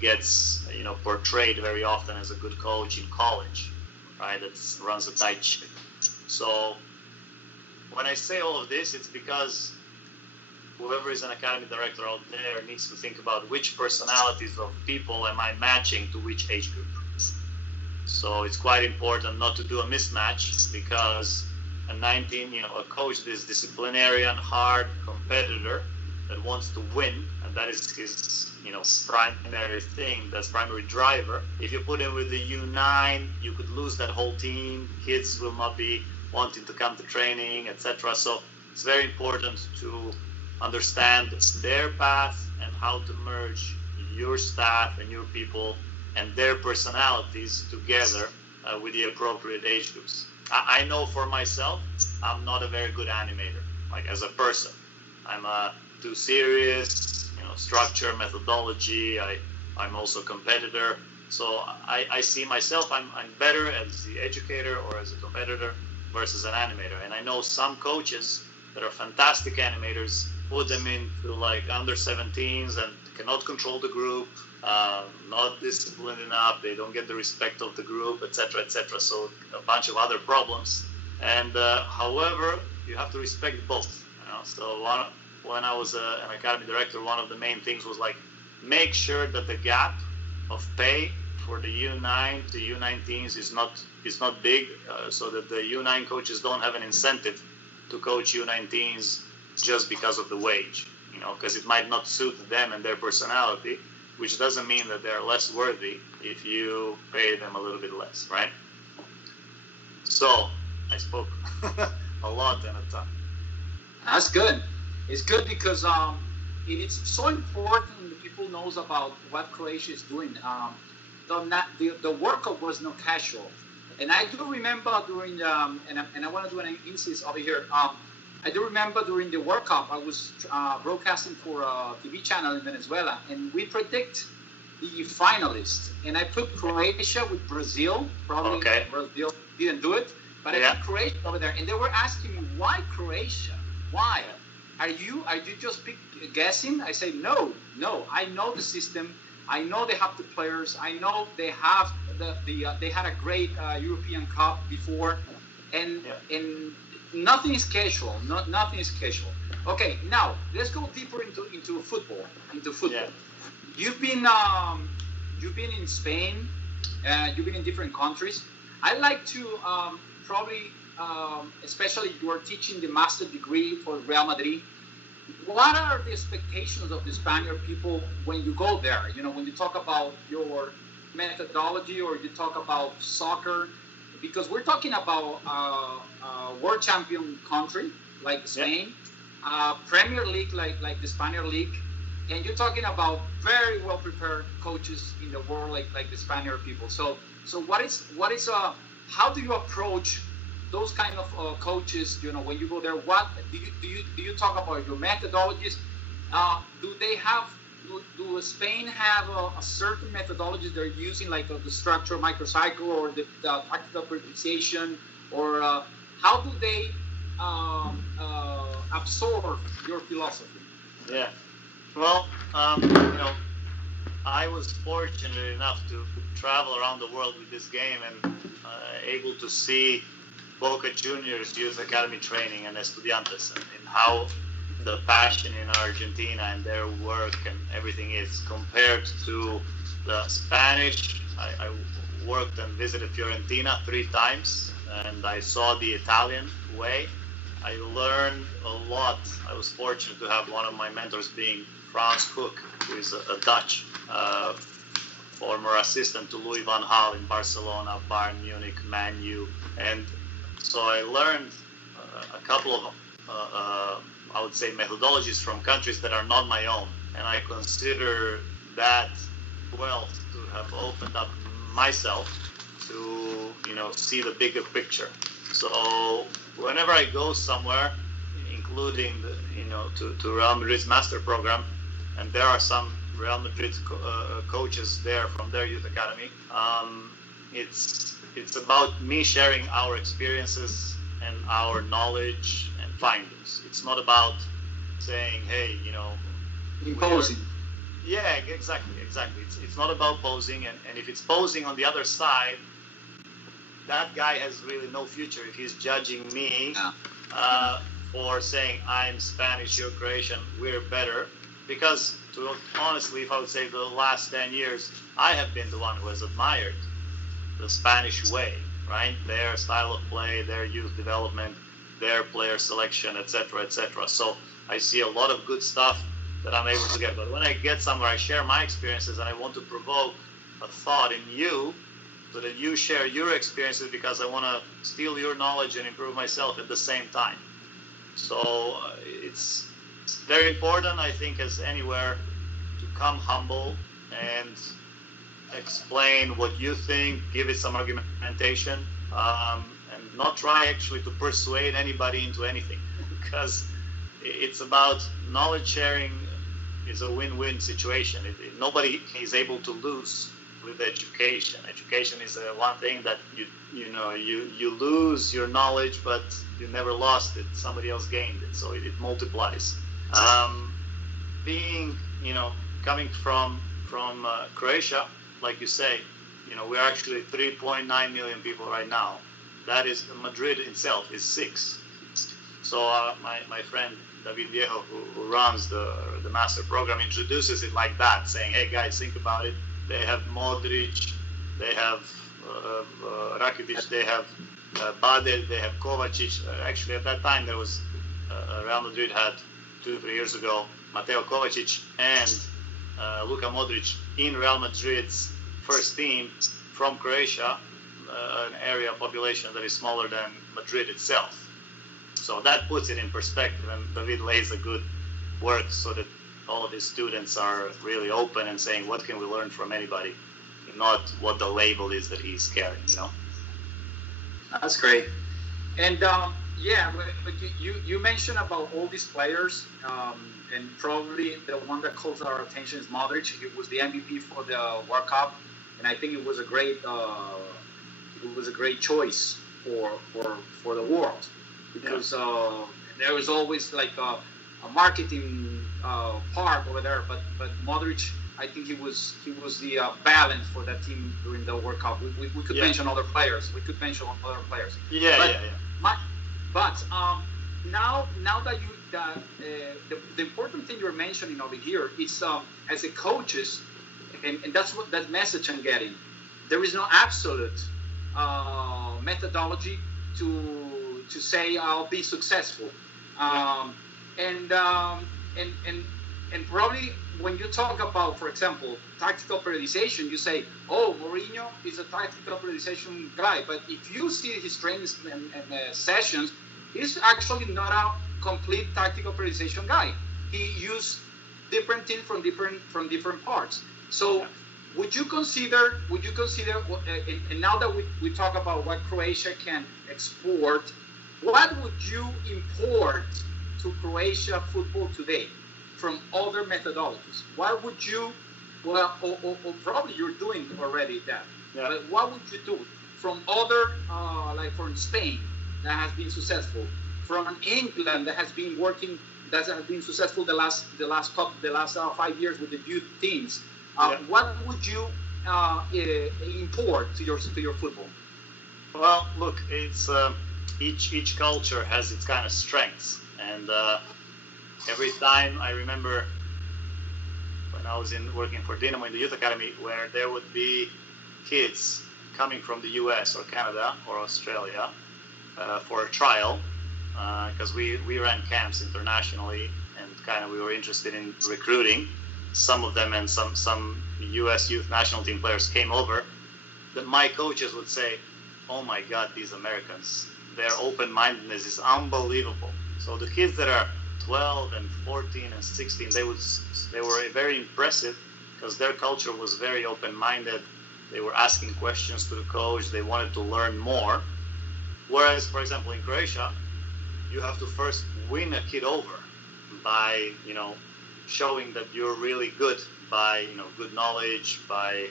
gets portrayed very often as a good coach in college, right? That runs a tight ship. So when I say all of this, it's because whoever is an academy director out there needs to think about which personalities of people am I matching to which age group. So it's quite important not to do a mismatch, because a coach, this disciplinarian, hard competitor that wants to win, and that is his, primary thing, that's primary driver. If you put him with the U9, you could lose that whole team. Kids will not be wanting to come to training, etc. So it's very important to understand their path and how to merge your staff and your people and their personalities together with the appropriate age groups. I know for myself, I'm not a very good animator, like as a person. I'm too serious, structure, methodology. I'm also a competitor. So I see myself, I'm better as the educator or as a competitor versus an animator. And I know some coaches that are fantastic animators, put them into like under 17s and cannot control the group, not disciplined enough, they don't get the respect of the group, etc., etc. So a bunch of other problems. And however, you have to respect both. So when I was an academy director, one of the main things was like make sure that the gap of pay for the U9 to U19s is not big, so that the U9 coaches don't have an incentive to coach U19s just because of the wage, because it might not suit them and their personality, which doesn't mean that they're less worthy if you pay them a little bit less, right? So I spoke a lot in a time. That's good. It's good because it is so important that people knows about what Croatia is doing. The World Cup was not casual. And I do remember during and I want to do an instance over here. I do remember during the World Cup, I was broadcasting for a TV channel in Venezuela, and we predict the finalists. And I put Croatia with Brazil. Probably Brazil didn't do it, but I put Croatia over there. And they were asking me, why Croatia? Why? Are you just guessing? I say, no. I know the system. I know they have the players. I know they have they had a great European Cup before, and nothing is casual. Nothing is casual. Okay, now let's go deeper into football. Yeah. You've been in Spain. You've been in different countries. I like to especially you are teaching the master degree for Real Madrid. What are the expectations of the Spaniard people when you go there? When you talk about your methodology or you talk about soccer, because we're talking about a world champion country like Spain, Premier League like the Spaniard League, and you're talking about very well prepared coaches in the world like the Spaniard people. So what is how do you approach those kind of coaches? When you go there, what do you talk about your methodologies? Do they have do Spain have a certain methodology they're using, like the structure microcycle or the tactical periodization, or how do they absorb your philosophy? Yeah. Well, I was fortunate enough to travel around the world with this game and able to see Boca Juniors Youth Academy training and Estudiantes, and how the passion in Argentina and their work and everything is compared to the Spanish. I worked and visited Fiorentina 3 times, and I saw the Italian way. I learned a lot. I was fortunate to have one of my mentors being Frans Hoek, who is a Dutch former assistant to Louis van Gaal in Barcelona, Bayern Munich, Man U. And so I learned a couple of, I would say, methodologies from countries that are not my own. And I consider that wealth to have opened up myself to, see the bigger picture. So whenever I go somewhere, including to Real Madrid's master program, and there are some Real Madrid coaches there from their youth academy, it's about me sharing our experiences and our knowledge and findings. It's not about saying, hey, imposing. Yeah, exactly. It's not about posing, and if it's posing on the other side, that guy has really no future if he's judging me for saying I'm Spanish, you're Croatian, we're better. Because, honestly, if I would say the last 10 years, I have been the one who has admired the Spanish way, right? Their style of play, their youth development, their player selection, etc., etc. So I see a lot of good stuff that I'm able to get. But when I get somewhere, I share my experiences, and I want to provoke a thought in you so that you share your experiences, because I want to steal your knowledge and improve myself at the same time. So it's very important, I think, as anywhere, to come humble and explain what you think, give it some argumentation, and not try actually to persuade anybody into anything, because it's about knowledge sharing is a win-win situation. Nobody is able to lose with education. Education is one thing that you lose your knowledge, but you never lost it. Somebody else gained it, so it multiplies. Coming from Croatia, like you say, we're actually 3.9 million people right now. That is, Madrid itself is 6. So my friend David Viejo, who runs the master program, introduces it like that, saying, hey guys, think about it. They have Modric, they have Rakitic, they have Badel, they have Kovacic. Actually, at that time, there was Real Madrid had 2-3 years ago Mateo Kovacic and Luka Modric in Real Madrid's first team from Croatia, an area population that is smaller than Madrid itself. So that puts it in perspective, and David lays a good work so that all of his students are really open and saying, what can we learn from anybody, not what the label is that he's carrying, That's great. And but you mentioned about all these players, and probably the one that calls our attention is Modric. He was the MVP for the World Cup, and I think it was a great choice for the world, because there was always like a marketing part over there, but Modric, I think he was the balance for that team during the World Cup. We could mention other players. But now that the important thing you're mentioning over here is as a coaches, and that's what that message I'm getting. There is no absolute methodology to say I'll be successful, and probably when you talk about, for example, tactical periodization, you say, oh, Mourinho is a tactical periodization guy. But if you see his trainings and sessions, he's actually not a complete tactical periodization guy. He used different things from different parts. So would you consider, and now that we talk about what Croatia can export, what would you import to Croatia football today? from other methodologies? What would you, well, or probably you're doing already that, Yeah. but what would you do from other, like from Spain that has been successful, from England that has been working, that has been successful the last 5 years with the youth teams? What would you import to your football? Well, look, it's each culture has its kind of strengths, and every time I remember when I was working for Dynamo in the youth academy, where there would be kids coming from the US or Canada or Australia for a trial, because we ran camps internationally, and kind of we were interested in recruiting some of them, and some US youth national team players came over. That my coaches would say, "Oh my God, these Americans, their open-mindedness is unbelievable." So the kids that are 12 and 14 and 16, they were very impressive because their culture was very open-minded. They were asking questions to the coach. They wanted to learn more. Whereas, for example, in Croatia, you have to first win a kid over by, showing that you're really good by, good knowledge, by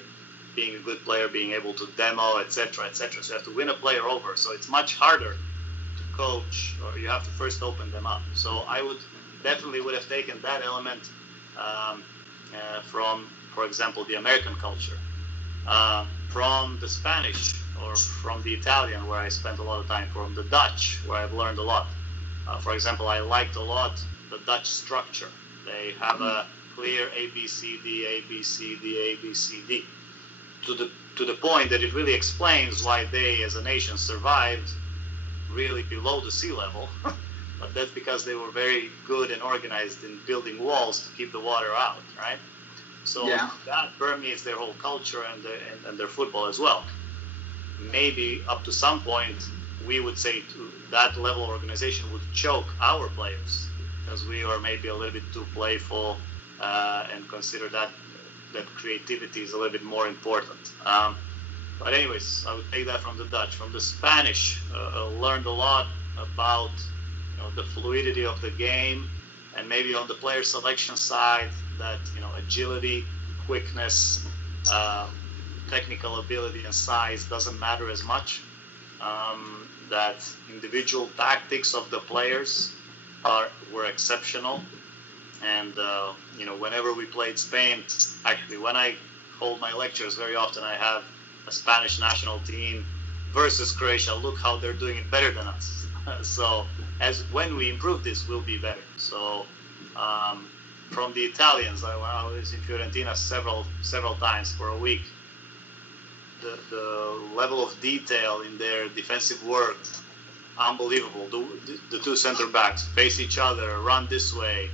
being a good player, being able to demo, etc., etc. So you have to win a player over. So it's much harder to coach, or you have to first open them up. So I would have taken that element from, for example, the American culture, from the Spanish or from the Italian, where I spent a lot of time, from the Dutch, where I've learned a lot. For example, I liked a lot the Dutch structure. They have a clear ABCD, ABCD, ABCD. To the point that it really explains why they, as a nation, survived really below the sea level. But that's because they were very good and organized in building walls to keep the water out, right? So that permeates their whole culture and their football as well. Maybe up to some point, we would say that level of organization would choke our players, because we are maybe a little bit too playful and consider that creativity is a little bit more important. But anyways, I would take that from the Dutch. From the Spanish, learned a lot about the fluidity of the game, and maybe on the player selection side, that agility, quickness, technical ability and size doesn't matter as much. That individual tactics of the players were exceptional. And whenever we played Spain, actually when I hold my lectures, very often I have a Spanish national team versus Croatia. Look how they're doing it better than us. So when we improve this, we'll be better. So from the Italians, I was in Fiorentina several times for a week. The level of detail in their defensive work, unbelievable. The two center backs face each other, run this way.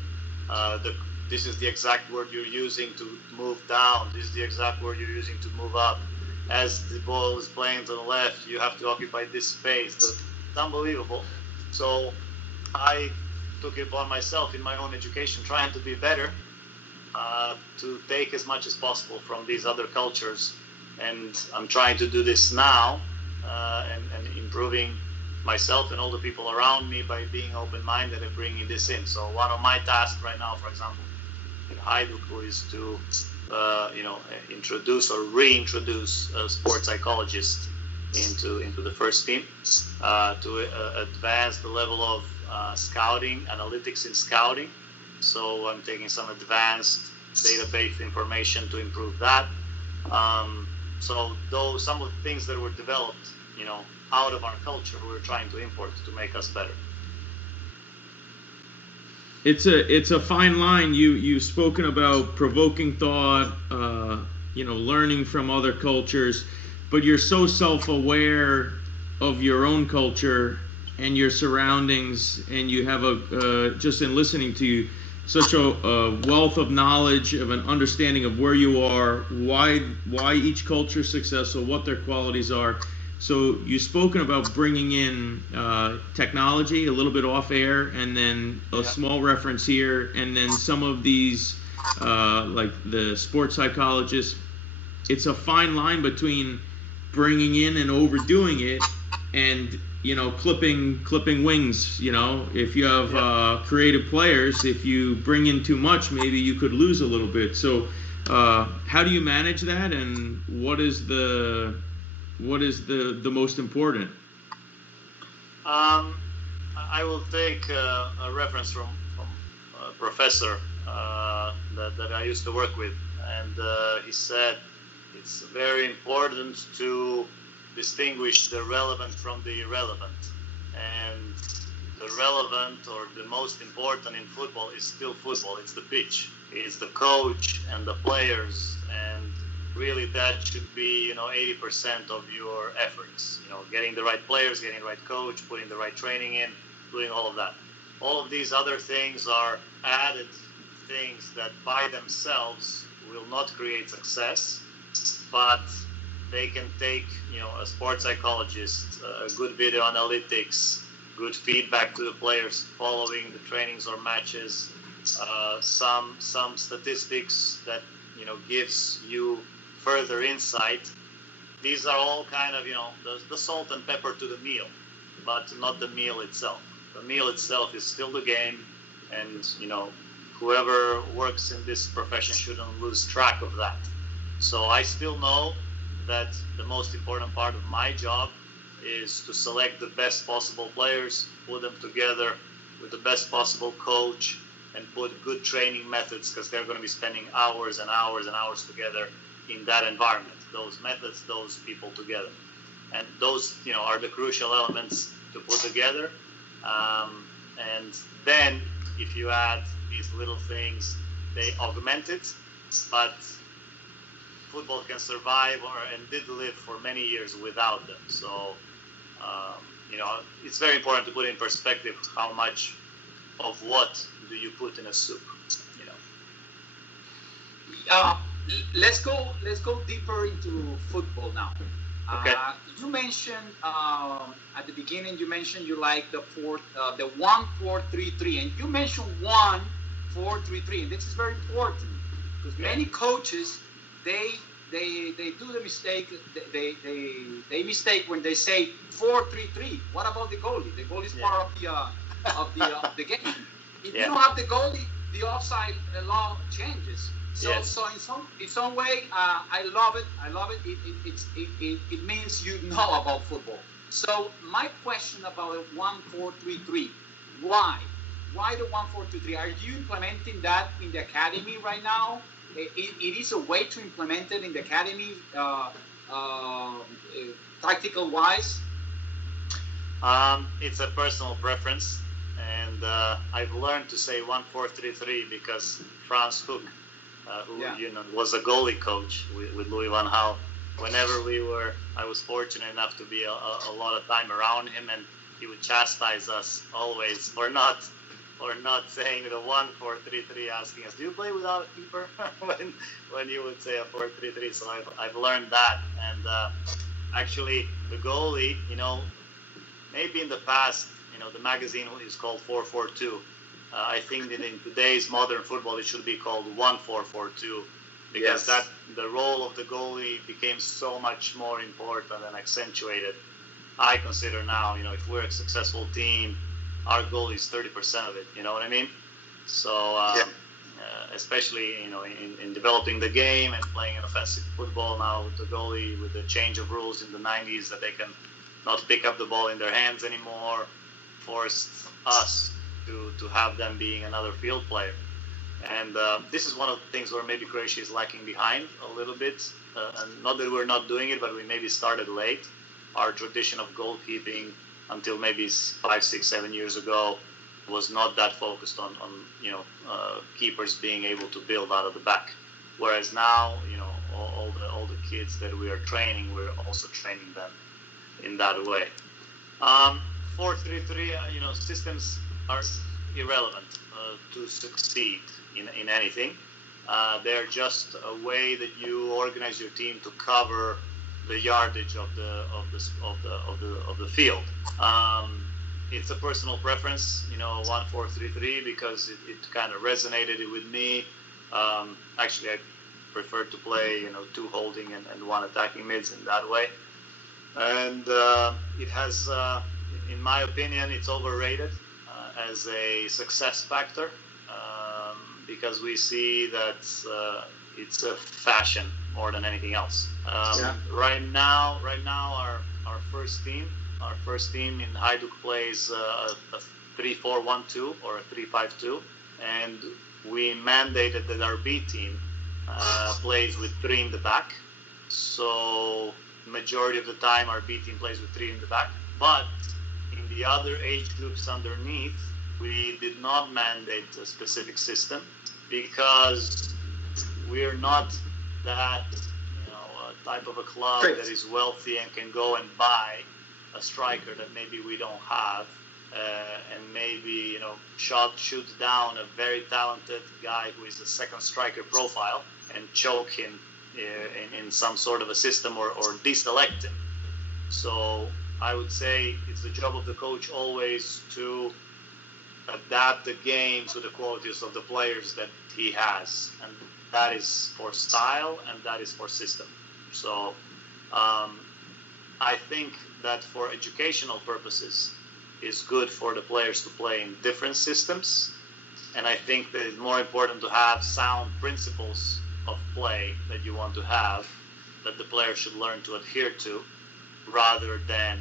This is the exact word you're using to move down. This is the exact word you're using to move up. As the ball is playing to the left, you have to occupy this space. It's unbelievable. So I took it upon myself in my own education, trying to be better, to take as much as possible from these other cultures. And I'm trying to do this now, and improving myself and all the people around me by being open-minded and bringing this in. So one of my tasks right now, for example, in Hadjuk, is to introduce or reintroduce a sports psychologist into the first team, to advance the level of scouting, analytics in scouting. So I'm taking some advanced database information to improve that. So those some of the things that were developed, out of our culture, we're trying to import to make us better. It's a fine line. You've spoken about provoking thought, learning from other cultures, but you're so self-aware of your own culture and your surroundings, and you have just in listening to you, such a wealth of knowledge, of an understanding of where you are, why each culture is successful, what their qualities are. So you've spoken about bringing in technology, a little bit off air, and then a small reference here, and then some of these, like the sports psychologists. It's a fine line between bringing in and overdoing it, and clipping wings. If you have creative players, if you bring in too much, maybe you could lose a little bit. So how do you manage that, and what is the most important? I will take a reference from a professor that I used to work with, and he said it's very important to distinguish the relevant from the irrelevant. And the relevant, or the most important in football, is still football. It's the pitch, it's the coach and the players, and really that should be 80% of your efforts. Getting the right players, getting the right coach, putting the right training in, doing all of that. All of these other things are added things that by themselves will not create success, but they can take, a sports psychologist, good video analytics, good feedback to the players following the trainings or matches, some statistics that, gives you further insight. These are all kind of, the salt and pepper to the meal, but not the meal itself. The meal itself is still the game, and, whoever works in this profession shouldn't lose track of that. So I still know that the most important part of my job is to select the best possible players, put them together with the best possible coach, and put good training methods, because they're going to be spending hours and hours and hours together in that environment. Those methods, those people together. And those, are the crucial elements to put together. And then if you add these little things, they augment it, but football can survive and did live for many years without them. So, it's very important to put in perspective how much of what do you put in a soup. Let's go deeper into football now. Okay. You mentioned at the beginning. You mentioned you like the 1-4-3-3, and you mentioned 1-4-3-3, and this is very important because many coaches they do the mistake. They mistake when they say 4-3-3. What about the goalie? The goalie is part of the game. If you don't have the goalie, the offside law changes. So, yes. So in some way, I love it. It means you know about football. So my question about 1-4-3-3, why the 1-4-2-3? Are you implementing that in the academy right now? It is a way to implement it in the academy, tactical wise. It's a personal preference, and I've learned to say 1-4-3-3 because Franz Hook, who was a goalie coach with Louis van Gaal. Whenever I was fortunate enough to be a lot of time around him, and he would chastise us always for not saying the 1-4-3-3, asking us, "Do you play without a keeper?" when you would say a 4-3-3. So I've learned that, and actually the goalie, maybe in the past, the magazine is called 4-4-2. I think that in today's modern football, it should be called 1-4-4-2, because the role of the goalie became so much more important and accentuated. I consider now, if we're a successful team, our goal is 30% of it. You know what I mean? So, especially in developing the game and playing an offensive football now with the goalie, with the change of rules in the 90s that they can not pick up the ball in their hands anymore, forced us to have them being another field player. And this is one of the things where maybe Croatia is lacking behind a little bit. And not that we're not doing it, but we maybe started late. Our tradition of goalkeeping until maybe 5, 6, 7 years ago was not that focused on keepers being able to build out of the back. Whereas now, all the kids that we are training, we're also training them in that way. 4-3-3, systems are irrelevant to succeed in anything. They're just a way that you organize your team to cover the yardage of the field. It's a personal preference, 1-4-3-3, because it kind of resonated with me. Actually, I prefer to play, 2 holding and 1 attacking mids in that way. And it has, in my opinion, it's overrated as a success factor, because we see that it's a fashion more than anything else. Right now, our first team in Hadjuk plays a 3-4-1-2 or a 3-5-2, and we mandated that our B team plays with 3 in the back. So majority of the time our B team plays with 3 in the back, but in the other age groups underneath, we did not mandate a specific system because we're not that type of a club that is wealthy and can go and buy a striker that maybe we don't have, and maybe shoot down a very talented guy who is a second striker profile and choke him in some sort of a system or deselect him. So I would say it's the job of the coach always to adapt the game to the qualities of the players that he has, and that is for style and that is for system. So I think that for educational purposes is good for the players to play in different systems, and I think that it's more important to have sound principles of play that you want to have, that the player should learn to adhere to, rather than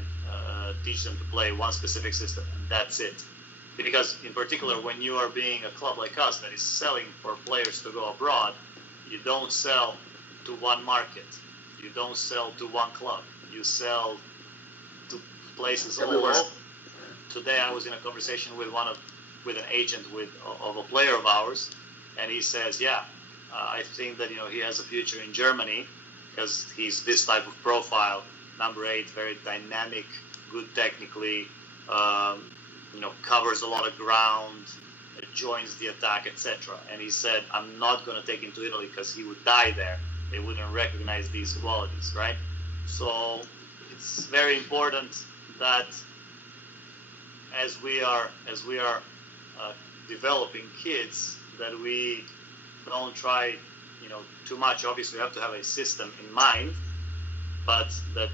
teach them to play one specific system and that's it. Because in particular, when you are being a club like us that is selling for players to go abroad, you don't sell to one market, you don't sell to one club, you sell to places all over. Today I was in a conversation with an agent of a player of ours, and he says, I think that he has a future in Germany because he's this type of profile, number 8, very dynamic, good technically, covers a lot of ground, joins the attack, etc. And he said, I'm not going to take him to Italy because he would die there. They wouldn't recognize these qualities, right? So it's very important that as we are developing kids, that we don't try too much. Obviously we have to have a system in mind, but that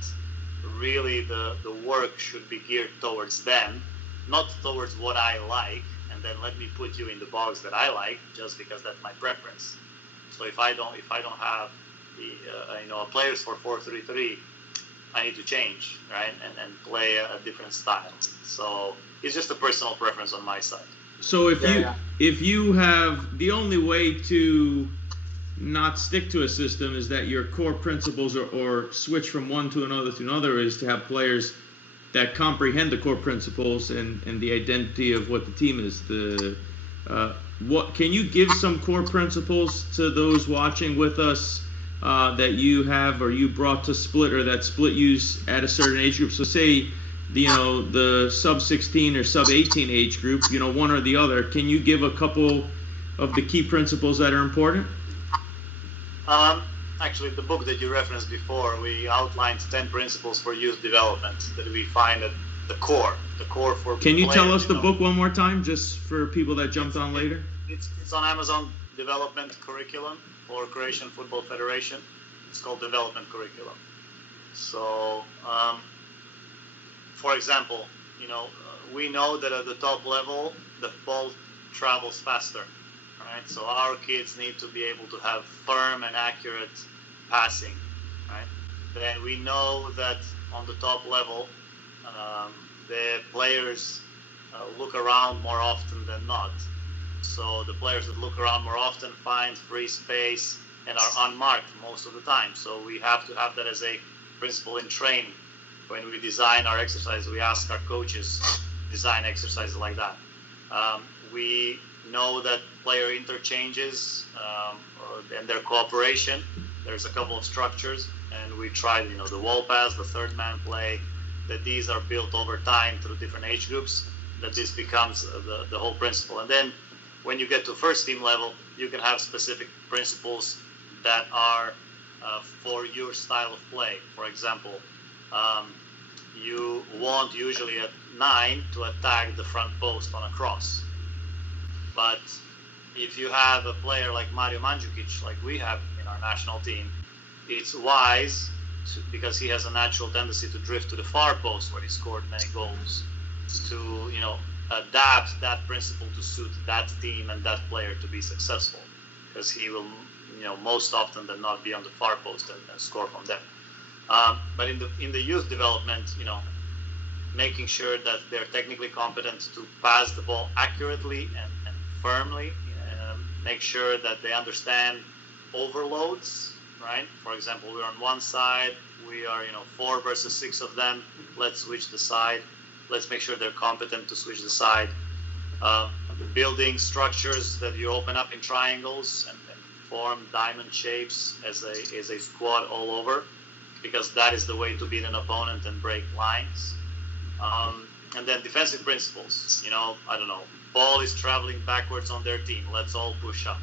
really the work should be geared towards them, not towards what I like, and then let me put you in the box that I like just because that's my preference. So if I don't have the players for 4-3-3, I need to change, right, and play a different style. So it's just a personal preference on my side. So if you have, the only way to not stick to a system is that your core principles or switch from one to another is to have players that comprehend the core principles and the identity of what the team is. What can you give some core principles to those watching with us that you have or you brought to Split, or that Split use at a certain age group? So say the sub 16 or sub 18 age group, one or the other. Can you give a couple of the key principles that are important? Actually, the book that you referenced before, we outlined 10 principles for youth development that we find at the core for. Can you tell us the book one more time, just for people that jumped on later? It's on Amazon, Development Curriculum for Croatian Football Federation. It's called Development Curriculum. So, for example, we know that at the top level, the ball travels faster. Right? So our kids need to be able to have firm and accurate passing. Right? Then we know that on the top level, the players look around more often than not. So the players that look around more often find free space and are unmarked most of the time. So we have to have that as a principle in training. When we design our exercise, we ask our coaches to design exercises like that. We know that player interchanges and their cooperation, there's a couple of structures, and we tried the wall pass, the third man play, that these are built over time through different age groups, that this becomes the whole principle. And then when you get to first team level, you can have specific principles that are for your style of play. For example, you want usually at 9 to attack the front post on a cross. But if you have a player like Mario Mandzukic, like we have in our national team, it's wise because he has a natural tendency to drift to the far post where he scored many goals, to adapt that principle to suit that team and that player to be successful, because he will most often than not be on the far post and score from there. But in the youth development, making sure that they're technically competent to pass the ball accurately and firmly, make sure that they understand overloads, right? For example, we're on one side, we are 4 versus 6 of them, let's switch the side. Let's make sure they're competent to switch the side. Building structures that you open up in triangles and form diamond shapes as a squad all over, because that is the way to beat an opponent and break lines. And then defensive principles. I don't know. Ball is traveling backwards on their team. Let's all push up.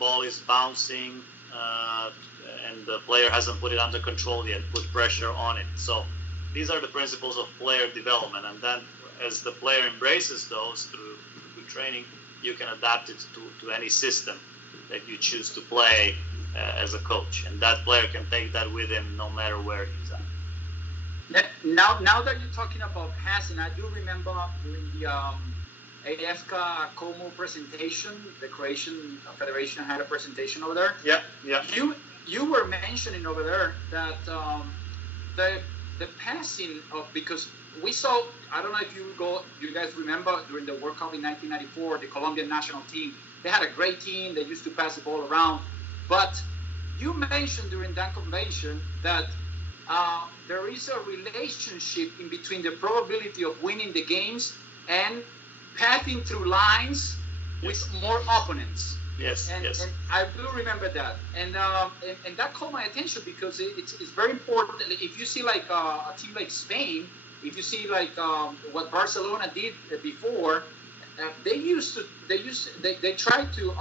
Ball is bouncing, and the player hasn't put it under control yet. Put pressure on it. So these are the principles of player development, and then as the player embraces those through training, you can adapt it to any system that you choose to play as a coach, and that player can take that with him no matter where he's at. Now that you're talking about passing, I do remember during the AFK Como presentation, the Croatian Federation had a presentation over there. Yeah. You were mentioning over there that the passing of, because we saw, I don't know if you guys remember during the World Cup in 1994, the Colombian national team, they had a great team. They used to pass the ball around. But you mentioned during that convention that there is a relationship in between the probability of winning the games and passing through lines with more opponents. Yes. And I do remember that, and that caught my attention because it's very important. If you see like a team like Spain, if you see like what Barcelona did before, they tried to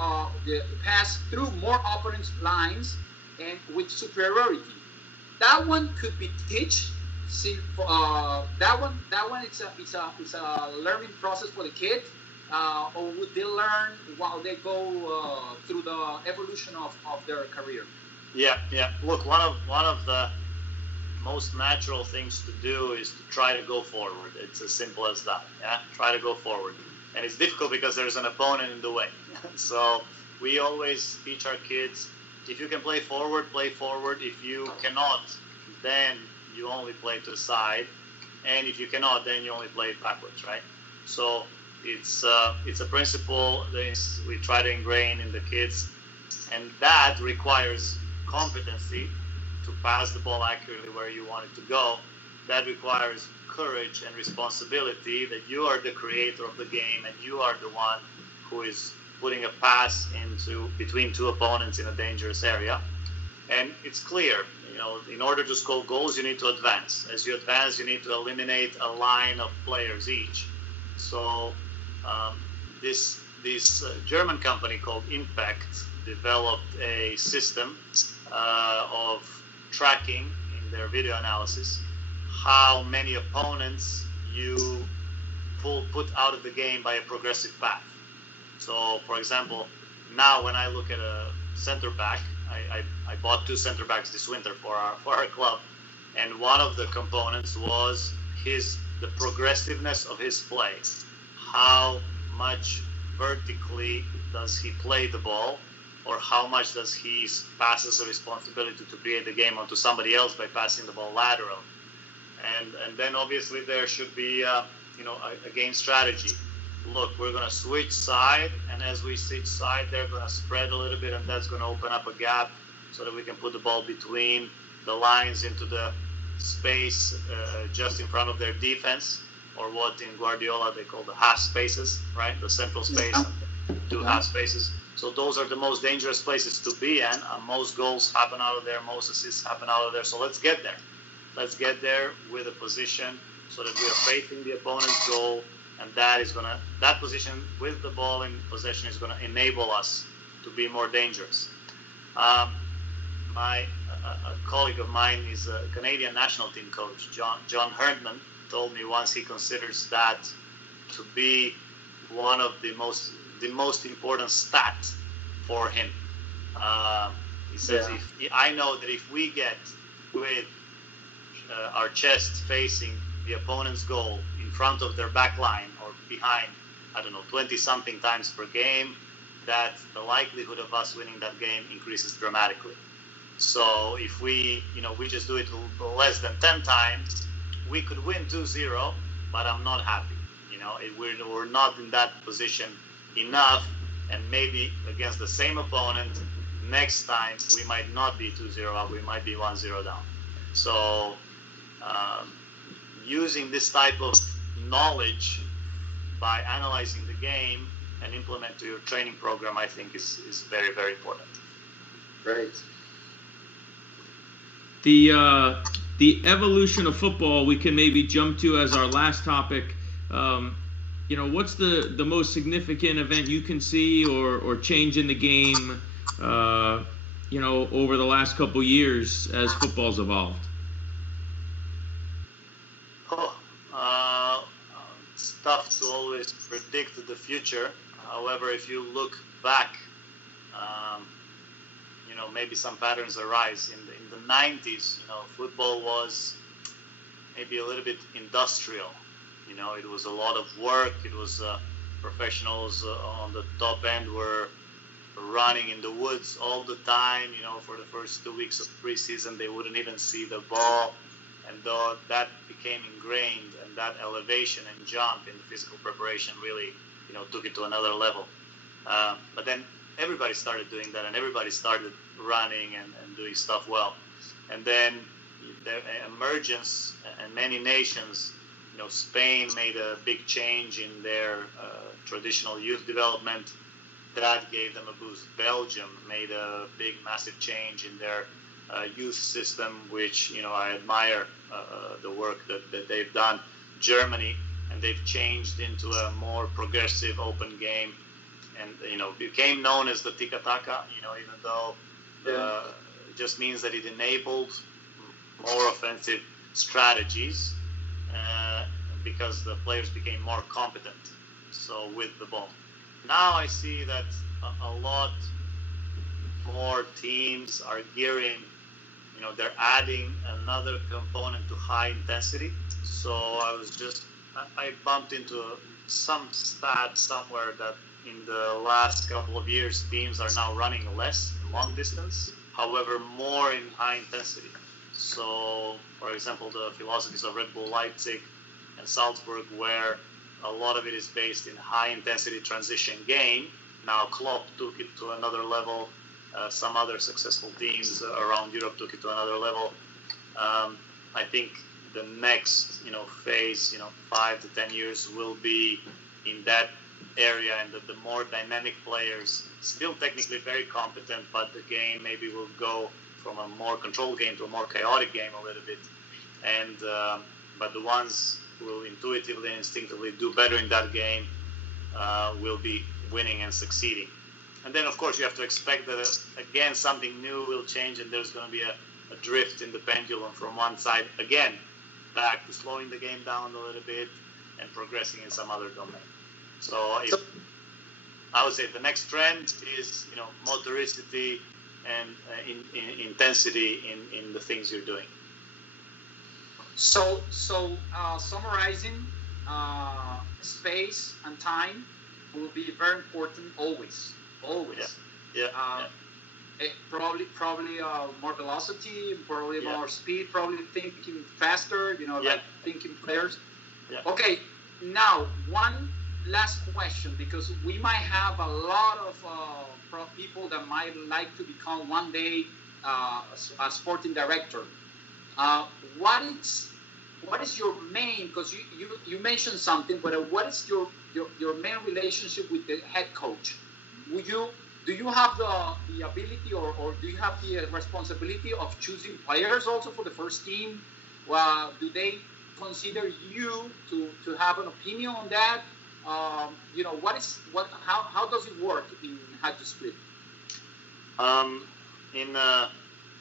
pass through more opponents' lines and with superiority. That one could be taught. That one it's a learning process for the kid. Or would they learn while they go through the evolution of their career? Yeah. Look, one of the most natural things to do is to try to go forward. It's as simple as that. Yeah, try to go forward, and it's difficult because there's an opponent in the way. So we always teach our kids: if you can play forward, play forward. If you cannot, then you only play to the side, and if you cannot, then you only play backwards, right? So it's a principle that we try to ingrain in the kids, and that requires competency to pass the ball accurately where you want it to go. That requires courage and responsibility, that you are the creator of the game and you are the one who is putting a pass into between two opponents in a dangerous area. And it's clear, in order to score goals, you need to advance. As you advance, you need to eliminate a line of players each. So this German company called Impact developed a system of tracking in their video analysis how many opponents you put out of the game by a progressive path. So, for example, now when I look at a center back, I bought 2 center backs this winter for our club, and one of the components was the progressiveness of his play. How much vertically does he play the ball, or how much does he passes the responsibility to create the game onto somebody else by passing the ball lateral? And then obviously there should be a game strategy. Look, we're going to switch side, and as we switch side, they're going to spread a little bit, and that's going to open up a gap so that we can put the ball between the lines into the space just in front of their defense, or what in Guardiola they call the half spaces, right? The central space, and 2 half spaces. So those are the most dangerous places to be in. Most goals happen out of there, most assists happen out of there. So let's get there. Let's get there with a position so that we are facing the opponent's goal, and that position with the ball in possession is going to enable us to be more dangerous. A colleague of mine is a Canadian national team coach, John Herdman, told me once he considers that to be one of the most important stat for him. He says, I know that if we get with our chest facing the opponent's goal in front of their back line or behind, 20-something times per game, that the likelihood of us winning that game increases dramatically. So if we just do it less than 10 times, we could win 2-0, but I'm not happy. We're not in that position enough, and maybe against the same opponent, next time we might not be 2-0 up, we might be 1-0 down. So using this type of knowledge by analyzing the game and implement to your training program, I think is very, very important. Great. The evolution of football we can maybe jump to as our last topic. What's the most significant event you can see or change in the game, over the last couple years as football's evolved? It's tough to always predict the future. However, if you look back, maybe some patterns arise. In the 90s, football was maybe a little bit industrial. It was a lot of work. It was professionals on the top end were running in the woods all the time. For the first 2 weeks of preseason, they wouldn't even see the ball. And though that became ingrained, and that elevation and jump in the physical preparation really, took it to another level. But then everybody started doing that, and everybody started running and doing stuff well. And then the emergence, and many nations, Spain made a big change in their traditional youth development. That gave them a boost. Belgium made a big, massive change in their youth system, which, I admire the work that they've done. Germany, and they've changed into a more progressive, open game, and, became known as the tiki-taka, even though it just means that it enabled more offensive strategies because the players became more competent, so with the ball. Now I see that a lot more teams are gearing, they're adding another component to high intensity. So I bumped into some stat somewhere that in the last couple of years, teams are now running less long distance, however, more in high intensity. So, for example, the philosophies of Red Bull Leipzig and Salzburg, where a lot of it is based in high intensity transition game. Now Klopp took it to another level. Some other successful teams around Europe took it to another level. I think the next, phase, 5 to 10 years will be in that area, and the more dynamic players, still technically very competent, but the game maybe will go from a more controlled game to a more chaotic game a little bit. And but the ones who will intuitively and instinctively do better in that game will be winning and succeeding. And then, of course, you have to expect that, again, something new will change, and there's going to be a drift in the pendulum from one side, again, back to slowing the game down a little bit and progressing in some other domain. So I would say the next trend is, motoricity and intensity in the things you're doing. So summarizing, space and time will be very important always. Yeah. Probably more velocity, probably more speed, probably thinking faster, like thinking players. Yeah. Okay, now one last question, because we might have a lot of people that might like to become one day a sporting director. What is your main, because you mentioned something, but what is your main relationship with the head coach? Do you have the ability or do you have the responsibility of choosing players also for the first team? Do they consider you to have an opinion on that? How does it work in Hadjuk Split?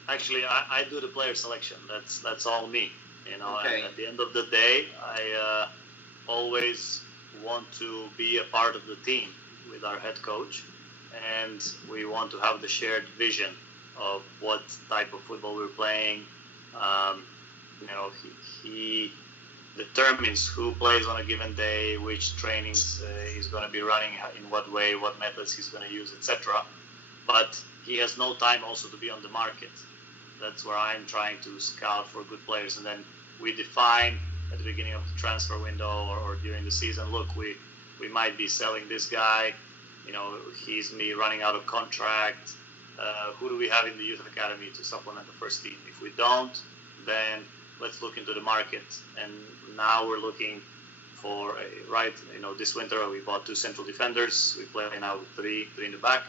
Actually, I do the player selection. That's all me. Okay. And at the end of the day, I always want to be a part of the team with our head coach, and we want to have the shared vision of what type of football we're playing, He determines who plays on a given day, which trainings he's going to be running, in what way, what methods he's going to use, etc. But he has no time also to be on the market. That's where I'm trying to scout for good players, and then we define at the beginning of the transfer window or during the season, look, we might be selling this guy, he's me running out of contract. Who do we have in the youth academy to supplement the first team? If we don't, then let's look into the market. And now we're looking for this winter we bought 2 central defenders. We play now with three in the back,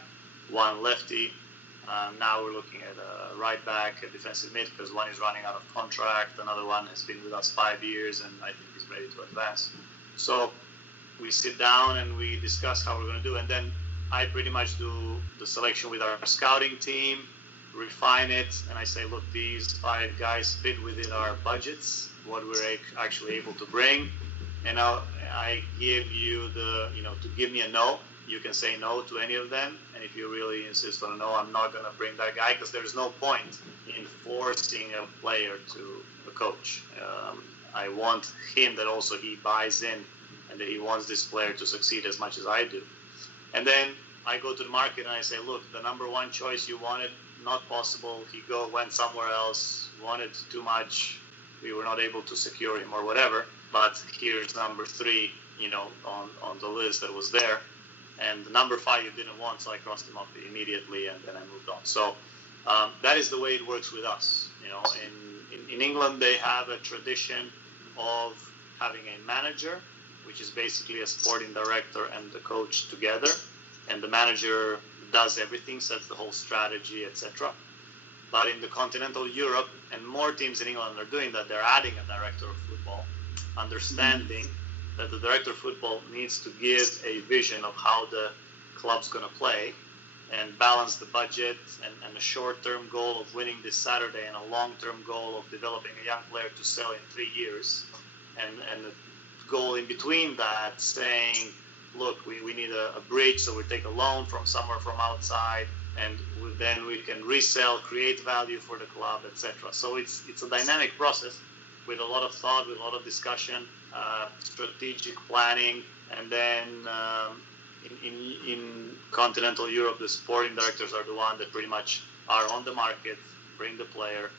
1 lefty. Now we're looking at a right back, a defensive mid, because one is running out of contract. Another one has been with us 5 years, and I think he's ready to advance. So we sit down and we discuss how we're going to do. And then I pretty much do the selection with our scouting team, refine it, and I say, look, these 5 guys fit within our budgets, what we're actually able to bring. And I give you to give me a no. You can say no to any of them, and if you really insist on a no, I'm not going to bring that guy, because there's no point in forcing a player to a coach. I want him that also he buys in and that he wants this player to succeed as much as I do. And then I go to the market and I say, look, the number 1 choice you wanted, not possible. He went somewhere else, wanted too much. We were not able to secure him or whatever. But here's number 3, on the list that was there. And the number 5 you didn't want, so I crossed him off immediately, and then I moved on. So that is the way it works with us. In England, they have a tradition of having a manager, which is basically a sporting director and the coach together. And the manager does everything, sets the whole strategy, etc. But in the continental Europe, and more teams in England are doing that, they're adding a director of football, understanding that the director of football needs to give a vision of how the club's going to play and balance the budget and a short-term goal of winning this Saturday and a long-term goal of developing a young player to sell in 3 years. And the goal in between that, saying, look, we need a bridge, so we take a loan from somewhere from outside, and then we can resell, create value for the club, etc. So it's a dynamic process with a lot of thought, with a lot of discussion, strategic planning, and then in continental Europe, the sporting directors are the ones that pretty much are on the market, bring the player,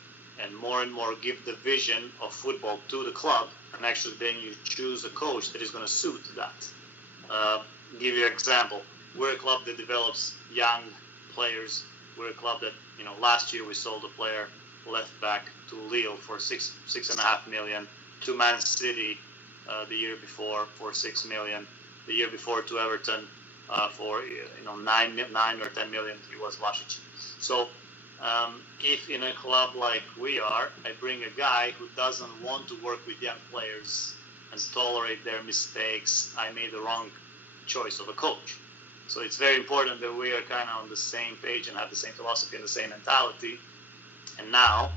and more give the vision of football to the club, and actually then you choose a coach that is going to suit that. Give you an example. We're a club that develops young players. We're a club that, last year we sold a player left back to Lille for 6.5 million, to Man City the year before for 6 million, the year before to Everton for 9 or 10 million. He was Vlasic. So if in a club like we are, I bring a guy who doesn't want to work with young players and tolerate their mistakes, I made the wrong choice of a coach. So it's very important that we are kind of on the same page and have the same philosophy and the same mentality. And now,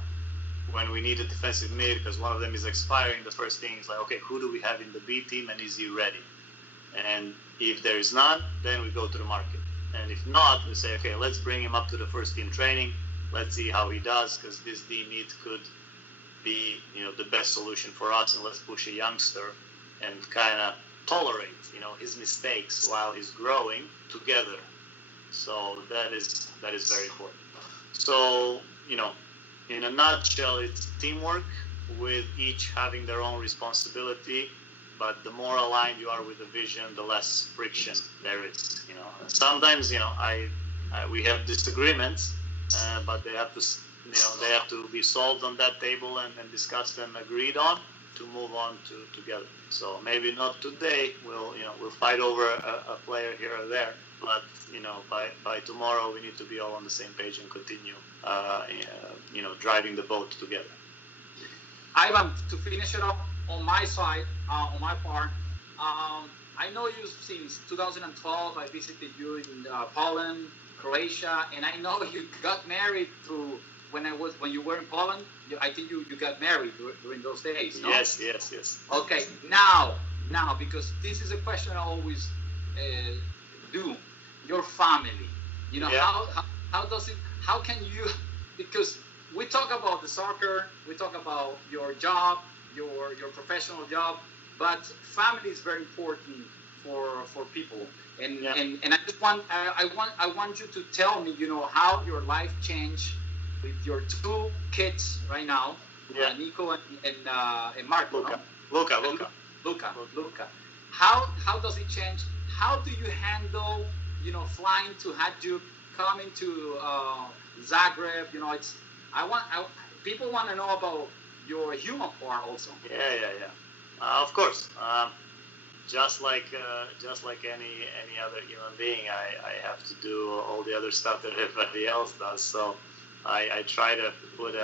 when we need a defensive mid, because one of them is expiring, the first thing is like, okay, who do we have in the B team, and is he ready? And if there is none, then we go to the market. And if not, we say, okay, let's bring him up to the first team training. Let's see how he does, because this D mid could be, the best solution for us, and let's push a youngster and kind of tolerate, his mistakes while he's growing together. So that is very important. So, in a nutshell, it's teamwork with each having their own responsibility, but the more aligned you are with the vision, the less friction there is. Sometimes, we have disagreements, but they have to be solved on that table and discussed and agreed on to move on together. So maybe not today. We'll fight over a player here or there, but by tomorrow we need to be all on the same page and continue driving the boat together. Ivan, to finish it up on my side, on my part, I know you since 2012. I visited you in Poland, Croatia, and I know you got married through when you were in Poland. I think you got married during those days. No? Yes. Okay, now, because this is a question I always do. Your family, Yeah. how does it? How can you? Because we talk about the soccer, we talk about your job, your professional job, but family is very important for people. And Yeah. and I just want I want you to tell me, how your life changed with your two kids right now, Yeah. Nico and Marco. Luca. No? Luca. Luca. How does it change? How do you handle, flying to Hadjuk, coming to Zagreb? People want to know about your human part also. Yeah. Of course. Just like any other human being, I have to do all the other stuff that everybody else does. So I try to put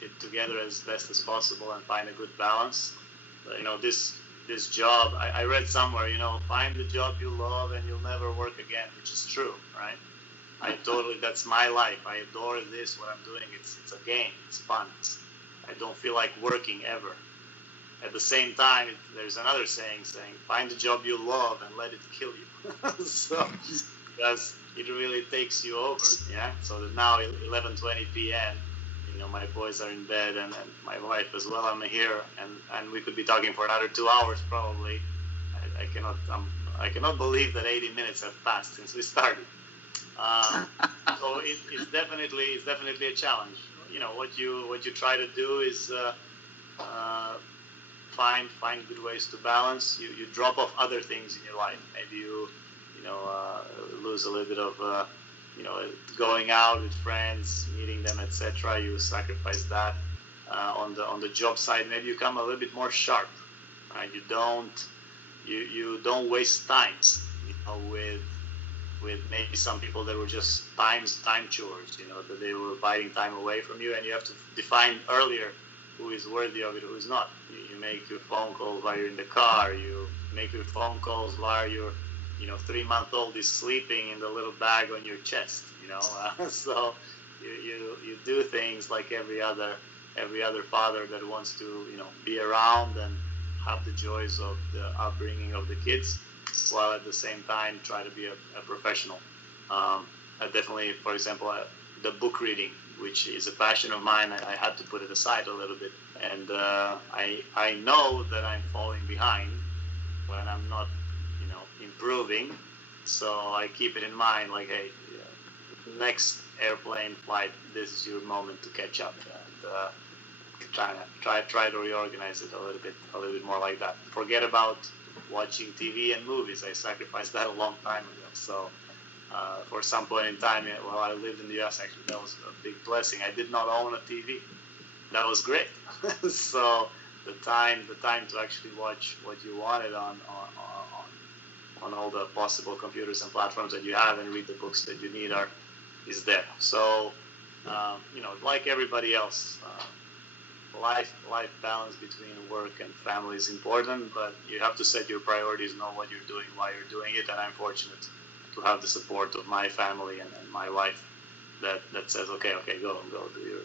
it together as best as possible and find a good balance. This job, I read somewhere, find the job you love and you'll never work again, which is true, right? That's my life. I adore this, what I'm doing. It's a game. It's fun. I don't feel like working ever. At the same time, there's another saying, find a job you love and let it kill you. So, because it really takes you over, yeah? So that now, 11:20 p.m., my boys are in bed and my wife as well. I'm here, and we could be talking for another 2 hours probably. I cannot believe that 80 minutes have passed since we started. So it's definitely a challenge. What you try to do is find good ways to balance. You drop off other things in your life. Maybe you lose a little bit of going out with friends, meeting them, etc. You sacrifice that. On the job side, maybe you come a little bit more sharp. Right? You don't waste time. With maybe some people that were just time chores. That they were biting time away from you, and you have to define earlier who is worthy of it, who is not. You make your phone calls while you're in the car. You make your phone calls while your 3-month-old is sleeping in the little bag on your chest. So you do things like every other father that wants to be around and have the joys of the upbringing of the kids, while at the same time try to be a professional. Definitely, for example, the book reading, which is a passion of mine, I had to put it aside a little bit. And I know that I'm falling behind when I'm not, improving. So I keep it in mind, like, hey, next airplane flight, this is your moment to catch up. And try to reorganize it a little bit more like that. Forget about watching TV and movies. I sacrificed that a long time ago. So for some point in time, while I lived in the US, actually, that was a big blessing. I did not own a TV. That was great. So the time to actually watch what you wanted on all the possible computers and platforms that you have and read the books that you need is there. So like everybody else, life balance between work and family is important, but you have to set your priorities, know what you're doing, why you're doing it. And I'm fortunate to have the support of my family and my wife that says, okay, go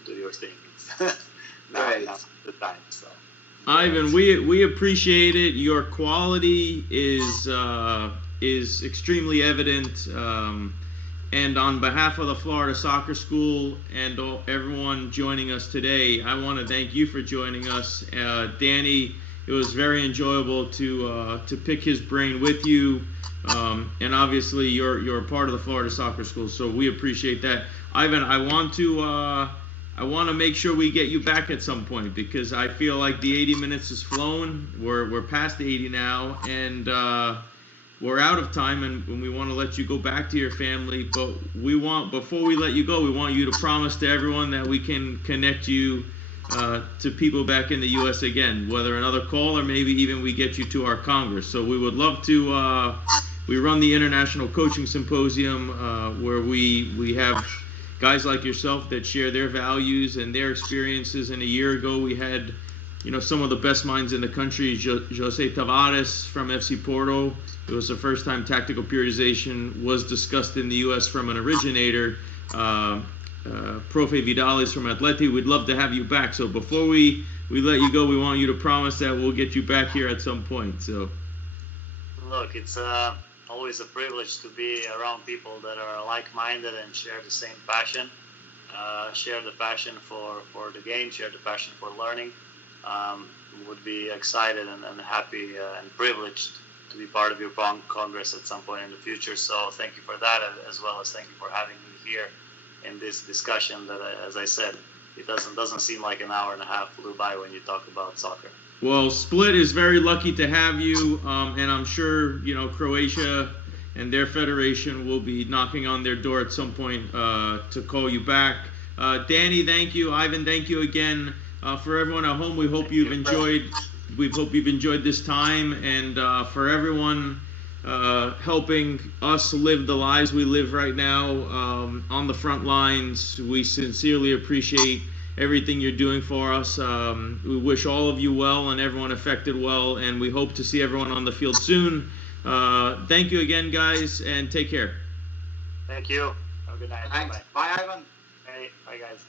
do your thing. Now's the time. So Ivan, we appreciate it. Your quality is extremely evident. And on behalf of the Florida Soccer School and everyone joining us today, I want to thank you for joining us. Danny, it was very enjoyable to pick his brain with you. And obviously you're a part of the Florida Soccer School, so we appreciate that. Ivan, I want to make sure we get you back at some point, because I feel like the 80 minutes has flown. We're past the 80 now, and we're out of time, and we want to let you go back to your family. But before we let you go, we want you to promise to everyone that we can connect you to people back in the U.S. again, whether another call or maybe even we get you to our Congress. So we would love to. We run the International Coaching Symposium, where we have guys like yourself that share their values and their experiences. And a year ago, we had, some of the best minds in the country. Jose Tavares from FC Porto. It was the first time tactical periodization was discussed in the U.S. from an originator. Profe Vidales from Atleti. We'd love to have you back. So before we let you go, we want you to promise that we'll get you back here at some point. So, look, it's always a privilege to be around people that are like-minded and share the same passion. share the passion for the game, share the passion for learning. Would be excited and happy and privileged to be part of your Congress at some point in the future. So thank you for that, as well as thank you for having me here in this discussion that, as I said, it doesn't seem like an hour and a half flew by when you talk about soccer. Well, Split is very lucky to have you, and I'm sure, Croatia and their federation will be knocking on their door at some point to call you back. Danny, thank you. Ivan, thank you again. For everyone at home, we hope you've enjoyed this time, and for everyone helping us live the lives we live right now on the front lines, we sincerely appreciate everything you're doing for us. We wish all of you well and everyone affected well, and we hope to see everyone on the field soon. Thank you again, guys, and take care. Thank you. Have a good night. Thanks. Bye, Ivan. Hey, bye, guys.